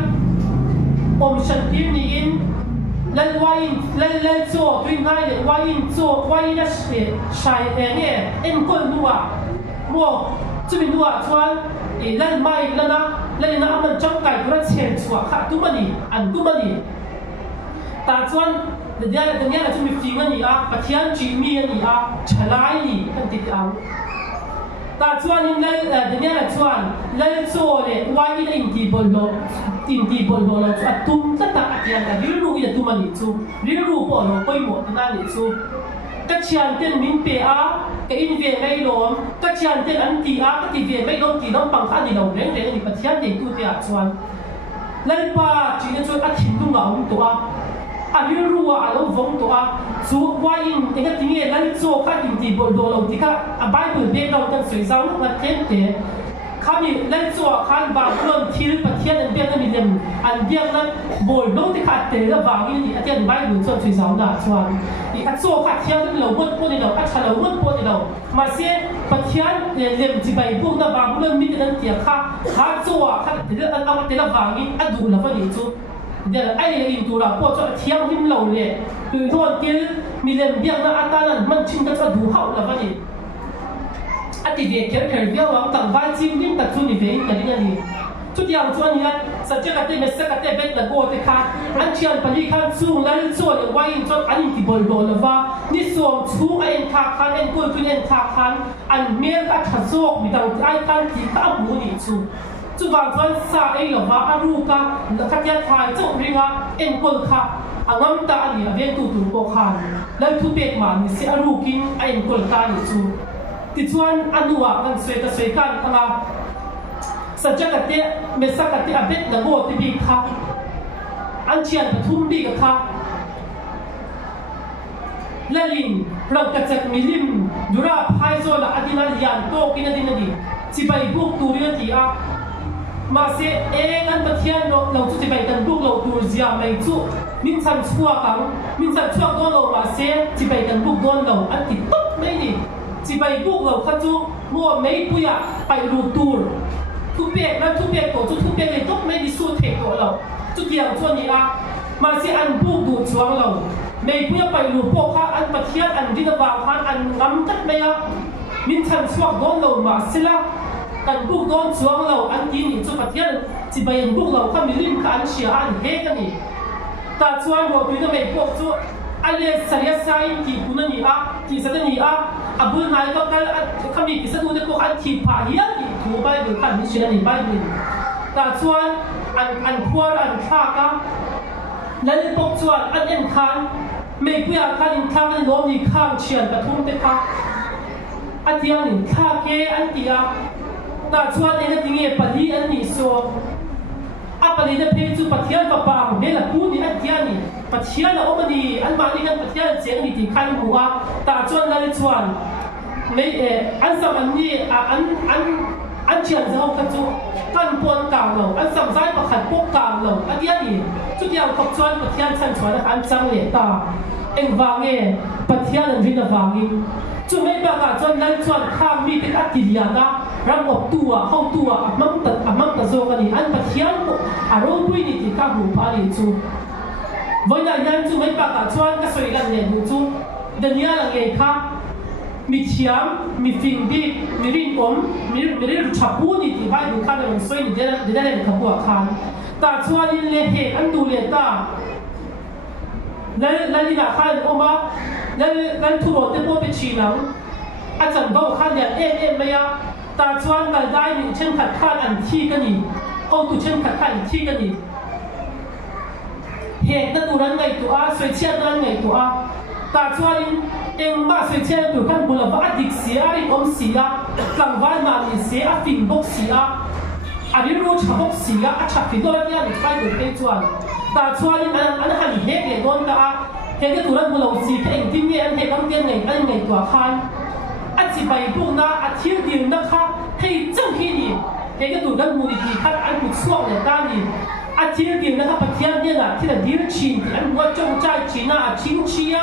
om shan ti ni in lan cho twin nai le wain na shai nge en kon nuwa mo chu mi nuwa chuan e lan mai lana lan na aman chang kai pura chen chua kha tu mani an tu mani ta chuan de dia la nia la chu mi fing ani a pathian chi mi ani a chalai ni kan ti ang ta chuan in lai de nia la chuan lai cho le wain in ti bol lo tin ti bol lo chu atum ta atian da ri ru ida tu mani chu ri ru po lo poi mo na ni chu ka chian ten min pe a ka in ve mai lom ka chian ten an ti a ka ti ve mai lom ti lom pang kha ni lo reng reng ni pathian de tu te a chuan lai pa chi na chu a thin tu nga um to a ri ru a lo vong to a chu wain e ka ti nge lai cho ka tin ti bol lo ti ka a bible be lo kan soi zau na ten te kami lai cho khan ba klon thil pathian an biak na mi lem an biak na bol lo ti kha te la wang ni atian bible cho soi zau na chuan i a cho kha thian lo mot po ni lo a cha lo mot po ni lo ma se pathian lem ji bai bu na ba klon mi te nan ti kha ha cho kha te an a te la wang ni a du la fa ni chu de ai le in tu la po cho thiam him lo le tu thon til mi lem biak na atanan man chin ka cha du hau la fa ni ati ve ker ker bia wang tang vai chim lim ta chu ni ve ka ding ani chu tiang chuan ni sa che ka te me sa ka te bet la go te kha an chian pali khan chu lan chu le wai in chot an ti bol bol wa ni som chu a en kha khan en kul tu en kha khan an mer ka tha sok mi dang ai khan ti ka bu ni chu chu wang chuan sa ei lo wa a ru ka la kha ya thai chu ringa en kul kha angam ta ani a ven tu tu ko khan lan thu pek ma ni se a ru kin a en kul ta ni chu ti chuan anuwa kan soi ta soi kan anga sajaka te mesaka te abet na go ti bi kha an chian pathum bi ka kha lalin rang ka chak milim dura phai zo la adina lian to kin adina di chi bai buk tu ri ti a ma se eng an pathian lo chu chi bai kan buk lo tur zia mai chu min chan chua kang min chan chua don lo ma se chi bai kan buk don lo an ti top mai ni chỉ bày buộc lầu khát chú mua mấy bụi à bày lù tour thu bẹt tổ chú thu bẹt này tốt mấy đi xu thể tổ lầu chú tiền cho nhỉ à mà sẽ ăn buộc đủ chuang lầu mấy bụi à bày lù bộ khá ăn bát hiết ăn đi đâu vào khá ăn ngắm tất mấy à mình thằng chuang đón lầu mà xí la cần buộc đón chuang lầu ăn đi nhỉ chú bát hiết chỉ bày ăn buộc lầu khá mình lim khá ăn xìa ăn hết cái nhỉ ta chuang bộ tụi nó mấy buộc chú ale saria sai ki kunani a ki satani a abul nai ka kal khami ki satu ne ko an thi pha hian ki thu bai bu kan ni shina ni bai ni ta chuan an khuar an tha ka lan pok chuan an en khan me puya khan in thang an lo ni khang chian ka thum te kha atiang in kha ke an tia ta chuan en tinge pali an ni so apali na pe chu pathian pa pa me la pu ni atiang ni pathian a omani an ma ni kan pathian cheng ni ti khan huwa ta chuan lai chuan me an sam an ni an chian zau ka chu kan pon kang lo an sam zai pa khat pok kang lo atia ni chu tiang khop chuan pathian chan chuan an chang le ta eng wange pathian an rin awangi chu me ba ka chuan lai chuan kham mi te atilia da ram op tua hau tua amang ta zo ka ni an pathian ko aro pui ni ti ka hu pa ni chu với đại nhân chúng mấy bà cả chuan các sợi lần nhện của chúng đơn nhá là nghề khác mi chiếm mi phình đi mi rin ốm mi rin chập bún thì vai được khác là mình xoay để đây khắp cuộc khán ta chuan in lệ hệ ăn đủ lệ ta lấy đi là khai ôm á lấy thu đồ tiếp bộ bị chìm nắng anh chẳng bao khai liền em mấy á ta chuan cái đại những chân khát khai ăn thi cái gì ông tụ chân khát khai ăn thi cái gì hiện ta tu ran ngày tu a soi chiat ran ngày tu a ta chuan eng ma soi chen tu kan bula ba adik sia ri om sia tlangwai ma ni sia a fin bok sia ani ro cha bok sia a cha fi dor ya ni pai du pe chuan ta chuan an han he le don ta he ke turan bula si ke eng tin ni an he kam tian ngai tua khan a chi bai bu na a thil dir na kha hei chang hi ni he ke tu kan mu ni ki khat an ku chuak le ta ni a thil dir na kha pathian ni na thil dir chin an mo chong chai china a ching chia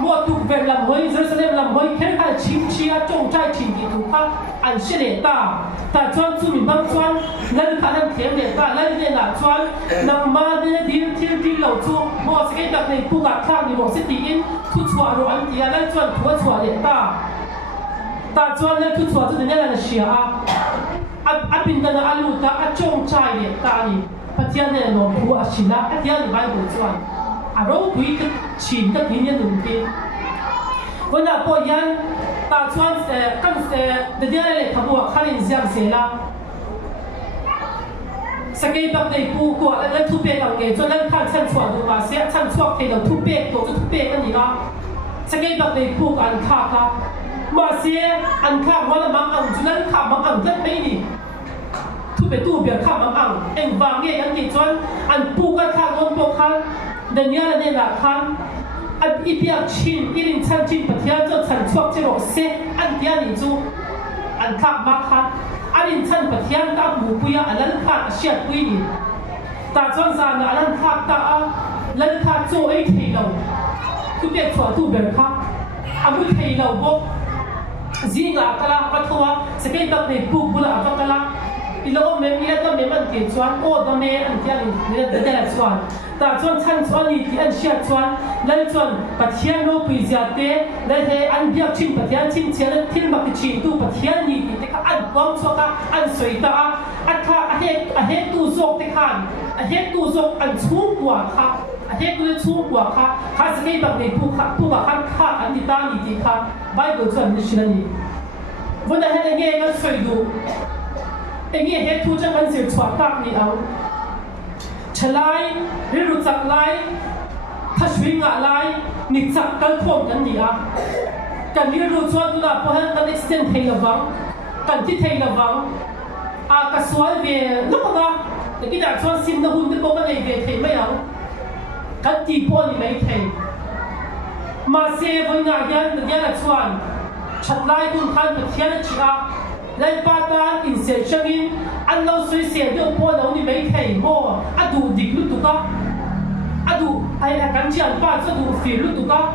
mua tụ về làm hơi Jerusalem làm hơi khéo khai chim chia trông trai chim thì tụ khác ăn sẽ để ta choan chú mình băng choan lên khả năng thiếm để ta lên để là choan nằm ma để đi lẩu chu mua sẽ cái đặc này phụ gạt khác thì một sẽ tí in thu chua rồi ăn tiệt lên choan thua chua để ta choan lên thu chua cho nên là xia à bình thường là alu ta trông trai để ta đi phát triển này nó phụ à xí la phát triển này phải bổ choan à rồi quý cái chín cái thiên nhiên đúng không? Vấn đề bao nhiêu ta chọn căn để đi lại thằng buộc khai lên giang xe la. Sau khi bắt đầu bu qua lên thu bê bằng nghề cho lên khai chân chuột đúng không? Sẽ chân chuột thì đầu thu bê tổ chức thu bê cái gì đó. Sau khi bắt đầu bu ăn khạc á, mà sẽ ăn khạc mà là mang ăn cho lên khạc mang ăn rất mấy nhỉ? Thu bê tu biệt khạc mang ăn, em vàng nghe anh thì chọn ăn bu cái khạc ngon bộ khạc. Dan ya ne la khan at ipiak chin irin chan chin pathian cho chan chuak chero se an tia ni chu an khak ma khan arin chan pathian ta mu puya alan khat asiat pui ni ta chon sa na alan khat ta a lan khat chu ai thei lo tu be chwa tu ber kha amu thei lo bo zinga kala pathuwa second tak ne pu bula avakala ilo me mi la me man ke chuan o da me an tia ni de la chuan ta chuan chan chuan ni ti an sia chuan lan chuan pathian no pui zia te la he an biak chin pathian chin chian thil mak chin tu pathian ni ti te ka an kwang choka an soi ta a kha a he tu zok te khan a he tu zok an chung kwa kha a he tu chung kwa kha se nei bak nei pu ba kha an ti ta ni ti kha bible chuan ni shilani vona he nge kan soi du nghe hết thu cho anh siêu chua tạc ni áo, chalai, riru chak lai, thashwi ngạ lai, ni chak kal khom kan ni à, kan riru chua tu na po han kan extend thei lavang, kan ti thei lavang, à kasual về lúc đó, để cái đại chua sim na hun cái bộ cái này về thei mấy áo, kan ti po ni mấy thei, mà xe với ngạ yan là chuan, chalai kun khan pathian chi à. Lên ba ta in sẽ chăng in anh lâu suy sẽ được po lâu ni mấy thầy mo à đủ địch lúc tụ có à đủ ai là cán chiang ba cho đủ phiền lúc tụ có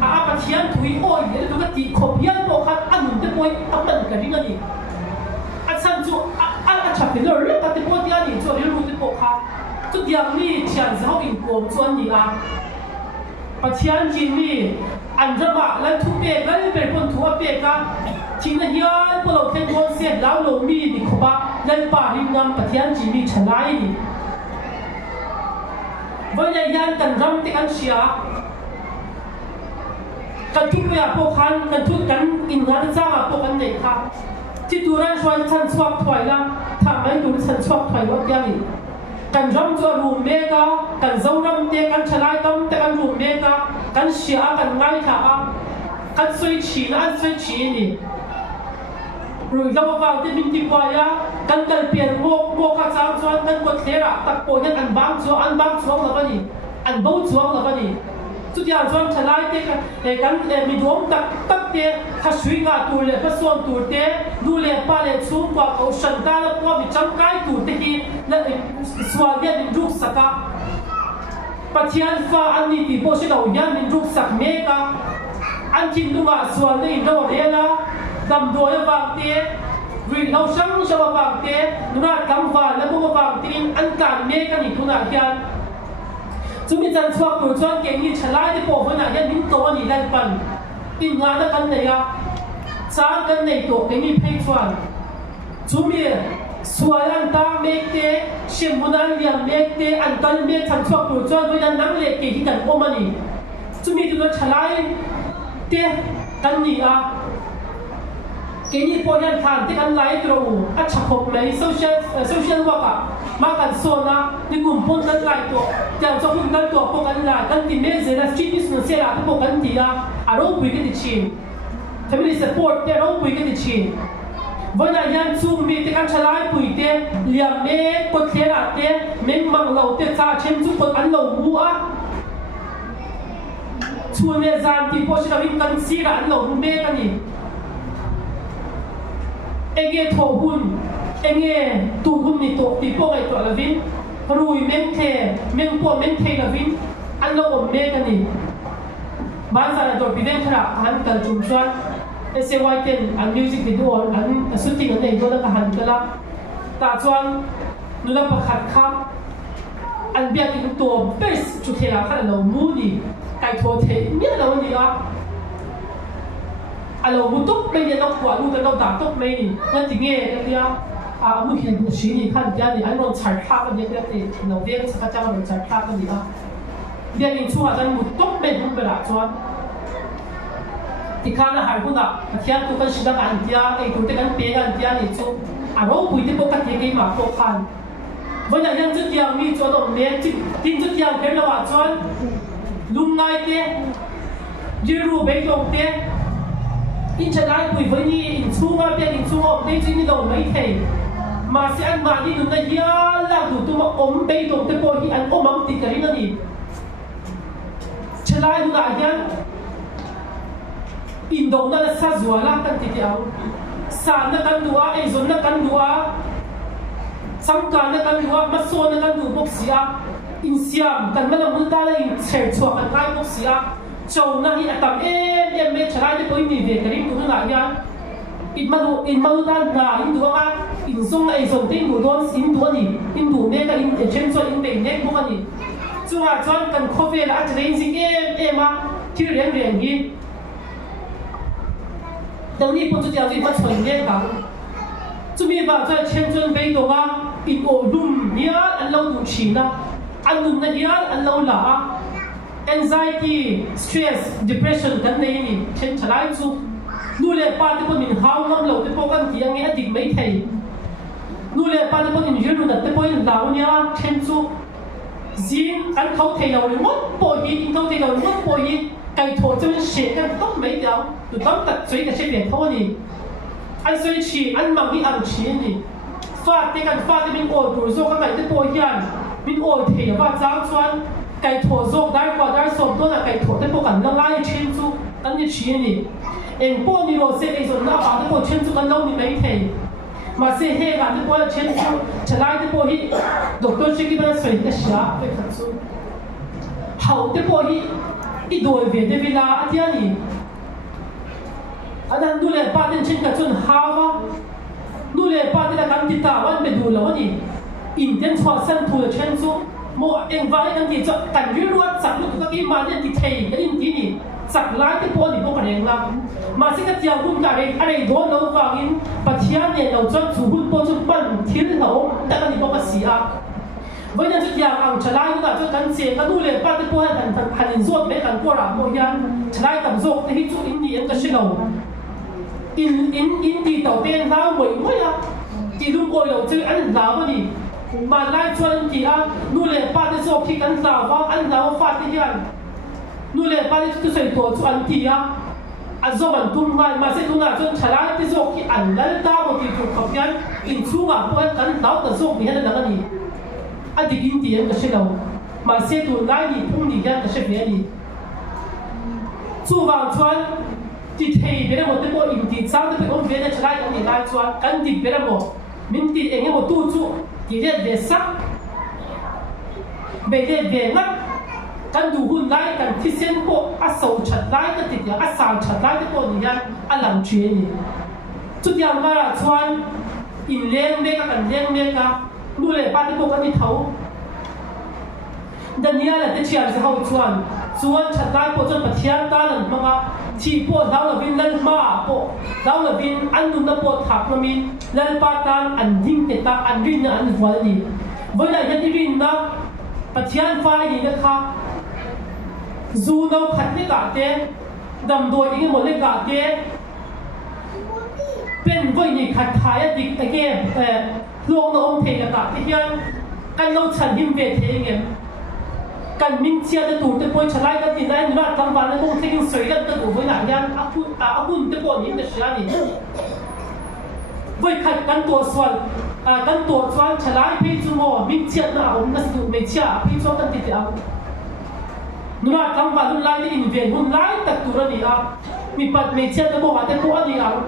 à bắt chiang thui ôi để tụ cái gì khop yan bộ khác anh muốn cái bôi anh bận cái gì nữa đi anh sang chỗ anh chặt cái lợn lúc cái bôi dia đi chỗ đi lúc cái bộ khác chút yang ni chiang sao in cuồng chuan đi à bắt chiang gì ni anh ra mà lên thu bê lên bê con thu bê cả chính là hiền bộ lâu thiên quân sẽ lão lô mi đi khop ba lên ba đi ngắm bắt chiang gì ni chả lại đi với lại hiền cần rắm thì anh xia cần thu bê bộ khăn cần thu cần in ngã ra mà bộ khăn này khácที่ตัวนั้นชวนฉันชอบถอยละทำให้ตัวฉันชอบถอยว่าอย่างนี้กันรำตัวรูมเมกากันเจ้ารำเตะกันฉลายตั้มเตะกันรูมเมกากันเสียกันง่ายค่ะกันสวยชีนอันสวยชีนี่รู้แล้วว่าที่มินติกว่ายากันกันเปลี่ยนโมกระจางชวนกันกดเทระตักโปยันอันบางชัวแล้วก็นี่อันเบาชัวแล้วก็นี่ทุกอย่างชวนฉลายเตะกันมีดวงตักเตะถ้าช่วยงานตัวเลยก็ส่วนตัวเตะดูเลยป้าเลยสูงกว่าเขาฉันได้แล้วก็มีจังไกตัวเตะที่และส่วนเนี่ยเป็นรูปสักปัจจัยฟ้าอันนี้ที่พอชิเราเนี่ยเป็นรูปสักเมกาอันที่ดูว่าส่วนนี้เราเรียนนะดำโดยบางเตะวินเราช่างชาวบางเตะดูน่ากำฟ้าและพวกบางเตะอันการเมกานี่ดูน่าเขียนจุดนี้จันทร์ตัวจวนเก่งนี่ฉลาดที่บอกว่าน่ะยันนิ้วโตนี่แรงปั่นอินงานนักกันเนี่ยสร้างกันในตัวเก่งนี่เพย์ชวนจุดนี้สวยอันตาเมกเตะเชื่อมบุญอันเลี้ยงเมกเตะอันกันเมกจันทร์ตัวจวนวิญญาณนั่งเล็กเก่งที่กันโอมานี่จุดนี้ตัวฉลาดเตะกันนี่เก่งนี่พอยันทานที่กันไล่ตรงอัดฉับผมในโซเชียลว่า mà cần số na đi cùng phong cần lại tổ chẳng cho cùng cần tổ phong cần lại cần tìm mấy giờ là street business sẽ là cái phong cần thì à đâu bị cái gì chuyện family support thì đâu bị cái gì chuyệnวันนั้นยันซูมีที่การใช้ปุ๋ยเตะเลี้ยงเมฆกดเทียร์เตะเมฆมังเหล่าเตะซาเช่นสุกอันเหล่าบัวชวนเมจานที่พอชิลาวินกันซีระอันเหล่าเมฆกันนี่เองทอหุ่นเองตูหุ่นนี่ตัวที่พวกไอ้ตัวละวินรุยเมฆเทเมฆปวดเมฆเทละวินอันเหล่าเมฆกันนี่บ้านสารตัวพิเศษขนาดอันกันจุ่มชวนเซวายเต้นอันมิวสิกวิดีโออันสุดที่อันไหนตัวนั้นก็หันกันละตาจวนนุลับประคัดครับอันเบียดอีกตัวเบสจุดเทียร์ขนาดเรามูนี่ไก่โถเทียเนี่ยเราวันนี้อ่ะอันเราบุตุกไม่เนี่ยเราขวาลูกกันเราด่าตุกไม่นี่นั่นจริงเงี้ยเนี่ยมุขเห็นบุษีนี่ขั้นเดียวนี่อันเราใช้ภาพกันเนี่ยเราเรียกสักเจ้าเราใช้ภาพกันนี่อ่ะเบียดอีกชั่วกันบุตุกไม่บุญไปละจวนที่ข้านะหายคนละเที่ยวตัวกันชิดกันเที่ยวไอ้ตัวเด็กกันเปียกันเที่ยวนี่จู่เราปุยที่ปกติกี่มาโตกันวันนั้นยังจุดยังมีจวนตรงนี้ที่จุดยังเป็นระหว่างจวนลุงนายเตะยืรูเบยตรงเตะอินชนะปุยวันนี้อินชูมาเปียอินชูออกได้จริงนี่เราไม่เทมาเสียอันมาที่นุ่นยาลักดูตัวมาอมเบยตรงเตะพอที่อันอมมังติกันนี่ชนะดูได้ยังอินโดนั่นสัจวัวลักกันติดเอาสารนักกันดัวไอซอนนักกันดัวสังการนักกันดัวมาโซนนักกันดัวพวกเสียอินเสียมกันมันมุ่งตาเลยเฉิดชัวกันง่ายพวกเสียโจนั่นที่อัตตาเมชรายที่ปุ่ยมีเวกริมตัวนั้นยังอินมาดูด้านหน้าอินดูว่าอินส่งไอซอนที่ดูโดนอินดูนี่อินดูเมกันอินเช่นส่วนอินเป็นเน็กพวกนี้จังหวะจวนกันคอฟเฟ่ละอาจจะได้ยินสิ่งมาที่เรียนนี้当你不知道这么纯练讲，这边把在千尊杯多啊，一个路呀，安老都去了，安路那呀，安老啦 ，anxiety, stress, depression 等等呢，全出来做，努力把这个民好咁老的波跟几样嘢一定没提，努力把这个民热路的这波老呢，全做，人安头提老的乜波嘢，头提老的乜波嘢。ไก่โถจะเป็นเฉดกันต้องไม่เดียวหรือต้องตัดใจกับเฉดเดียวเท่านี้อันสวยชีอันมังที่อันชีนี่ฟาดที่กันฟาดที่มินโอดดูโซ่กันไหนที่โปรยันมินโอดเทียบว่าจ้างชวนไก่โถโซ่ได้กว่าได้สมตัวแต่ไก่โถที่โปรกันละลายเช่นจูอันนี้ชีนี่เอ็งโปรนี่โรเซ่ไอ้ส่วนหน้าป่าที่โปรเช่นจูกันเล่านี่ไม่เทียมาเซ่เฮกันที่โปรเช่นจูฉลาดที่โปรที่ดอกตัวชิคกี้พายสวยที่เสียไปขัดสู้เขาที่โปรที่อีโดยเวทเวลาที่อันนี้อันนั้นดูแลป้าเดินเช่นกับจนฮาวะดูแลป้าที่ละกันติดตาวันไปดูแล้ววันนี้อินเดียนชวาสันทูเช่นซูโมเอ็งว่าอันที่จะกันยืดรวดสักลูกก็กี่มาเนี่ยติดเทยอันนี้ที่นี่สักหลายที่พอนี่พวกกันเองละมาสิกับเจ้าหุ่นกันเองอะไรโดนเราฟังอินปัจจัยเนี่ยเราจะสูหุ่นพอจุดปั้นทิ้งเราแต่กันนี่พวกกันเสียวันนั้นจุดยางอังชลายก็จุดกันเสียก็ดูเลยป้าที่พูดหันโซดไม่กันก็รับโมยันชลายกับโซดที่จุดอินเดียก็ชิลล์อินดีต่อเต้นเราเหมือนว่าที่ลูกโอยเราจะอันเราวันนี้มาไล่ชวนที่ดูเลยป้าที่โซดที่กันเราว่าอันเราฟาดที่ยันดูเลยป้าที่จุดใส่ตัวจุดอันที่อันโซมันทุ่มมาเส้นทุ่งจนชลายที่โซดที่อันนั้นตาบอดที่ถูกขับยันอินชูมาพูดกันเราแต่โซดมีอะไรนั่นนี่อันที่อินเดียก็ใช่เรามาเสียตัวไล่นี่พุ่งนี่ยังก็ใช่เนี้ยนี่สู้วางชวนที่เทย์เป็นหมดที่พวกอินเดียสร้างที่เป็นคนเวียนจะไล่กันนี่ไล่ชวนกันดิบเป็นหมดมินตีเองหมดตู้จู่ที่เรียกเดซักเบเดเดนักกันดูหุ่นไล่กันที่เส้นพวกอัศวชัดไล่กันติดอย่างอัศวชัดไล่ที่พวกนี่ยังอันหลังเชียนี่จุดยังมาชวนอินเลี้ยงเมกันเลี้ยงเมกันดูเลยป้าที่พวกกันที่เขาดันนี้แหละที่เชียร์จะเขาชวนชัดไล่พวกจนปะเทียนตาหลังมาที่พวกเราวินเล่นมาพวกเราวินอันนู้นพวกถักมามีเล่นป้าตานอันยิ่งเตตาอันวินอันวันนี้วันนี้ยันที่วินนะปะเทียนไฟนี่นะคะจูเราขัดเล็กกาเต้ดำโดยอีกหมดเล็กกาเต้เป็นวันนี้ขัดท้ายดิกตะเกียบลงน้องเทกะที่ยัน kan lo chan him ve the ngem kan min chia de tur te poi chalai kan tin ai nula tang ban ko thekin soi kan te ko voi na yan akun te po ni te shia ni voi khat kan to swal kan to chuan chalai pe chu mo min chia na om na su me chia pe chu kan ti te au nula tang ban lai ni in ve hun lai tak tur ni a mi pat me chia te mo ma te po ani au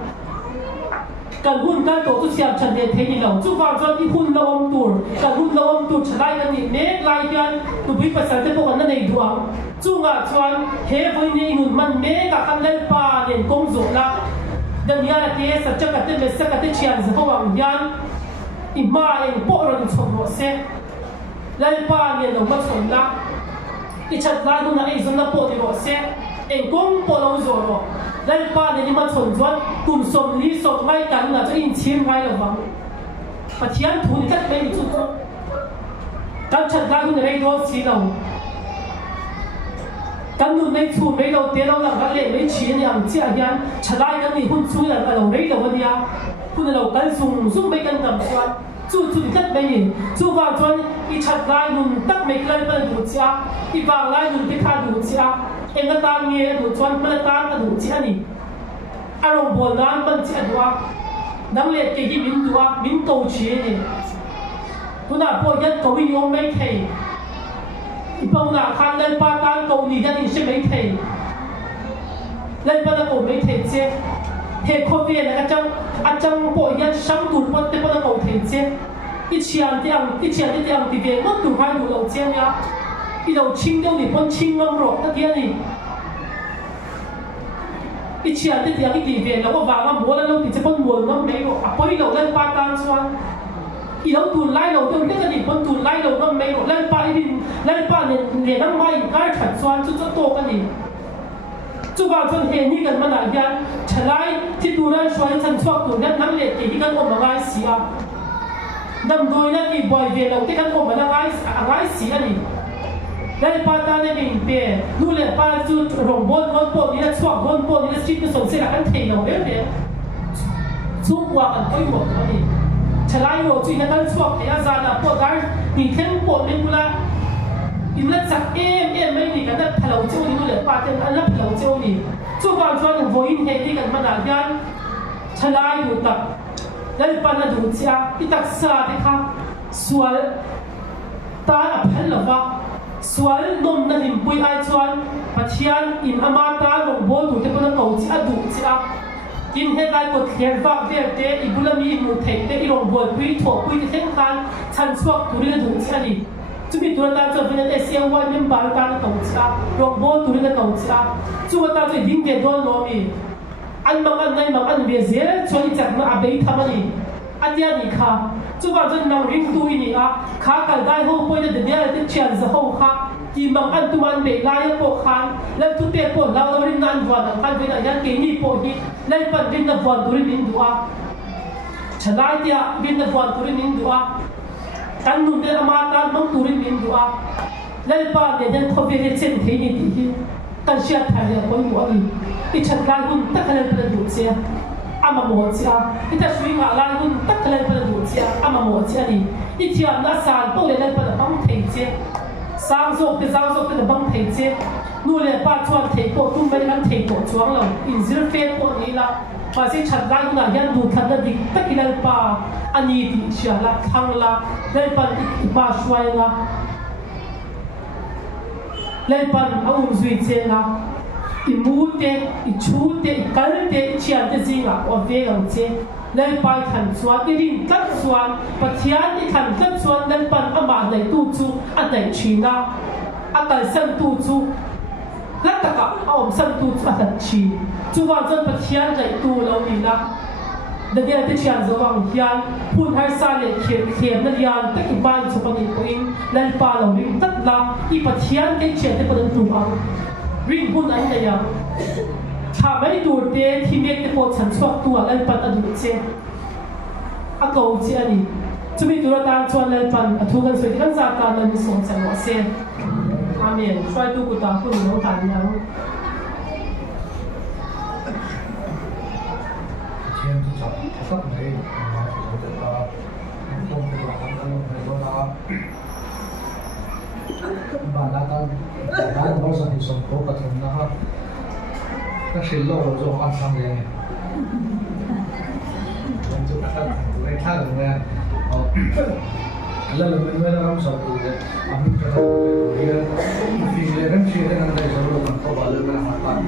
kan hun kan to tu siam chan de the ni lo chu wa chuan i hun lo om tur kan hun lo om tur chalai kan ni me lai yan tu bi pa sa te po kan nei duang chu nga chuan he voi ni hun man me ka kan lel pa len kong zo la dan ya la te sa cha ka te me sa ka te chian za ho wang yan i ma en po ro ni chom ro se lel pa len lo ma chom la i chat lai hun na ei zon na po ni ro se en kong po lo zo ro lel pa ni ma chon chuan kum som li som mai kan na cho in chim mai lo wang pathian thu ni tat me ni chu chu kan chat lai hun rei do si lo kan nu nei chu me lo te lo la ga le me chi ni ang chi a yan chalai kan ni hun chu la lo rei lo nia hun lo kan sung sung me kan tam chuan chu chu ni tat me ni chu wa chuan i chat lai nun tak me klai pa du chia i wang lai nun te kha du chia enga ta nge du chuan pa ta ka du chia ni arong bol nan ban chia dua dang le ke gi min dua min to chi ni tu na po yan ko wi yom mai thei i pau na khan le pa tan ko ni yan in se mai thei le pa na ko mai thei che he ko vi na a chang po yan sam tu po te po na ko thei che i chian te ang ti ve mo tu hai du lo che ya i lo ching deu ni pon ching ngam ro ta kia ni i chian te tiang i ti ve lo ko wa ma mo la lo ti che pon mo ngam me ro a poi lo len pa tan chuan i lo tu lai lo deu te ka ni pon tu lai lo ngam me ro len pa i din len pa le nang mai kai that chuan chu chu to ka ni chu ba chuan he ni kan ma na yan chalai ti tu ran shwai chan chuak tu nan nang le ke hi kan om ngai si a dam doi na ni boy ve lo te kan om na ngai si ani Dahil pata na min pe, nule pa chu rong bon bon po ni na chuak bon po ni na street na song se la kan thei lo le le. Chu wa kan koi mo ni. Chalai ro chu na kan chuak ya za na po dar ni theng po ni mula. In la chak mai ni kan na phalo chu ni nule pa ten an la phalo chu ni. Chu wa chuan voin he ni kan ma na yan. Chalai ru tak. Dahil pa na du chia itak sa te kha sual ta a phal la wa swal nom na him pui ai chuan pathian in ama ta long bo tu te pona kau chi adu chi a kin he lai ko thler vak ve te i bulami mu thei te i long bo pui tho pui te theng khan chan chuak tu ri na du chi ani chumi tu ta chu vin te siang wa nim bar ta na kau chi a long bo tu ri na kau chi a chu ta chu ding de don lo mi an mang an nai mang an ve ze choi chak na abei thamani atia ni kha chu ba jan nang ring tu ni a kha kal dai ho poi de de te chian za ho kha ki mang an tu man be lai po khan la tu te po la lo rin nan wa kan ve na yan ke ni po hi lai pan din na wa tu rin du a chalai tia bin na wa tu rin du a kan nu de ama ta mang tu rin du a lai pa de den tho ve chen the ni ti hi kan sia tha le ko mo ni i chat lai hun ta kan le du che ama mo chia ita sui nga lai hun tak lai pa du chia ama mo chia ni i thiam na san po le lai pa bang thei che sang zok te bang thei che nu le pa chuan thei ko tum mai kan thei ko chuang lo in zir fe ko ni la pa se chat lai na yan du than na dik tak lai pa ani ti sia la thang la lai pa ba shwai la lai pa au zui che la i mu te i chu te i kal te i chian te zinga o ve lo che lai pai than chuan i rin tlat chuan pathian i than tlat chuan lai pan ama nei tu chu a nei china a kal san tu chu la taka a om san tu chu a tan chi chu wa jan pathian nei tu lo ni la da dia te chian zo wang hian phun har sa le khem na lian te i ban chu pa ni ko in lai pa lo rin tat la i pathian ke che te pa tu ang ring hun ai da yang tha mai tur te thimek te po chan chuak tu lai pan adu che a ko chi ani chumi tur ta chuan lai pan a thu kan soi kan za ka na ni song chan wa se amen try tu ku ta ku no ta yang thiên tu chặt sắc này mà chúng ta không được làm ăn không phải lo bạn đã bao giờ thì sống cố cả thùng nó ha các sự lâu rồi cho ăn xong rồi mình chụp các cái khác rồi nè lần mình mới làm sao tụi đấy mình cho nó tụi đấy phim lên phim lên anh đây rồi còn có bảo lưu là hoàn toàn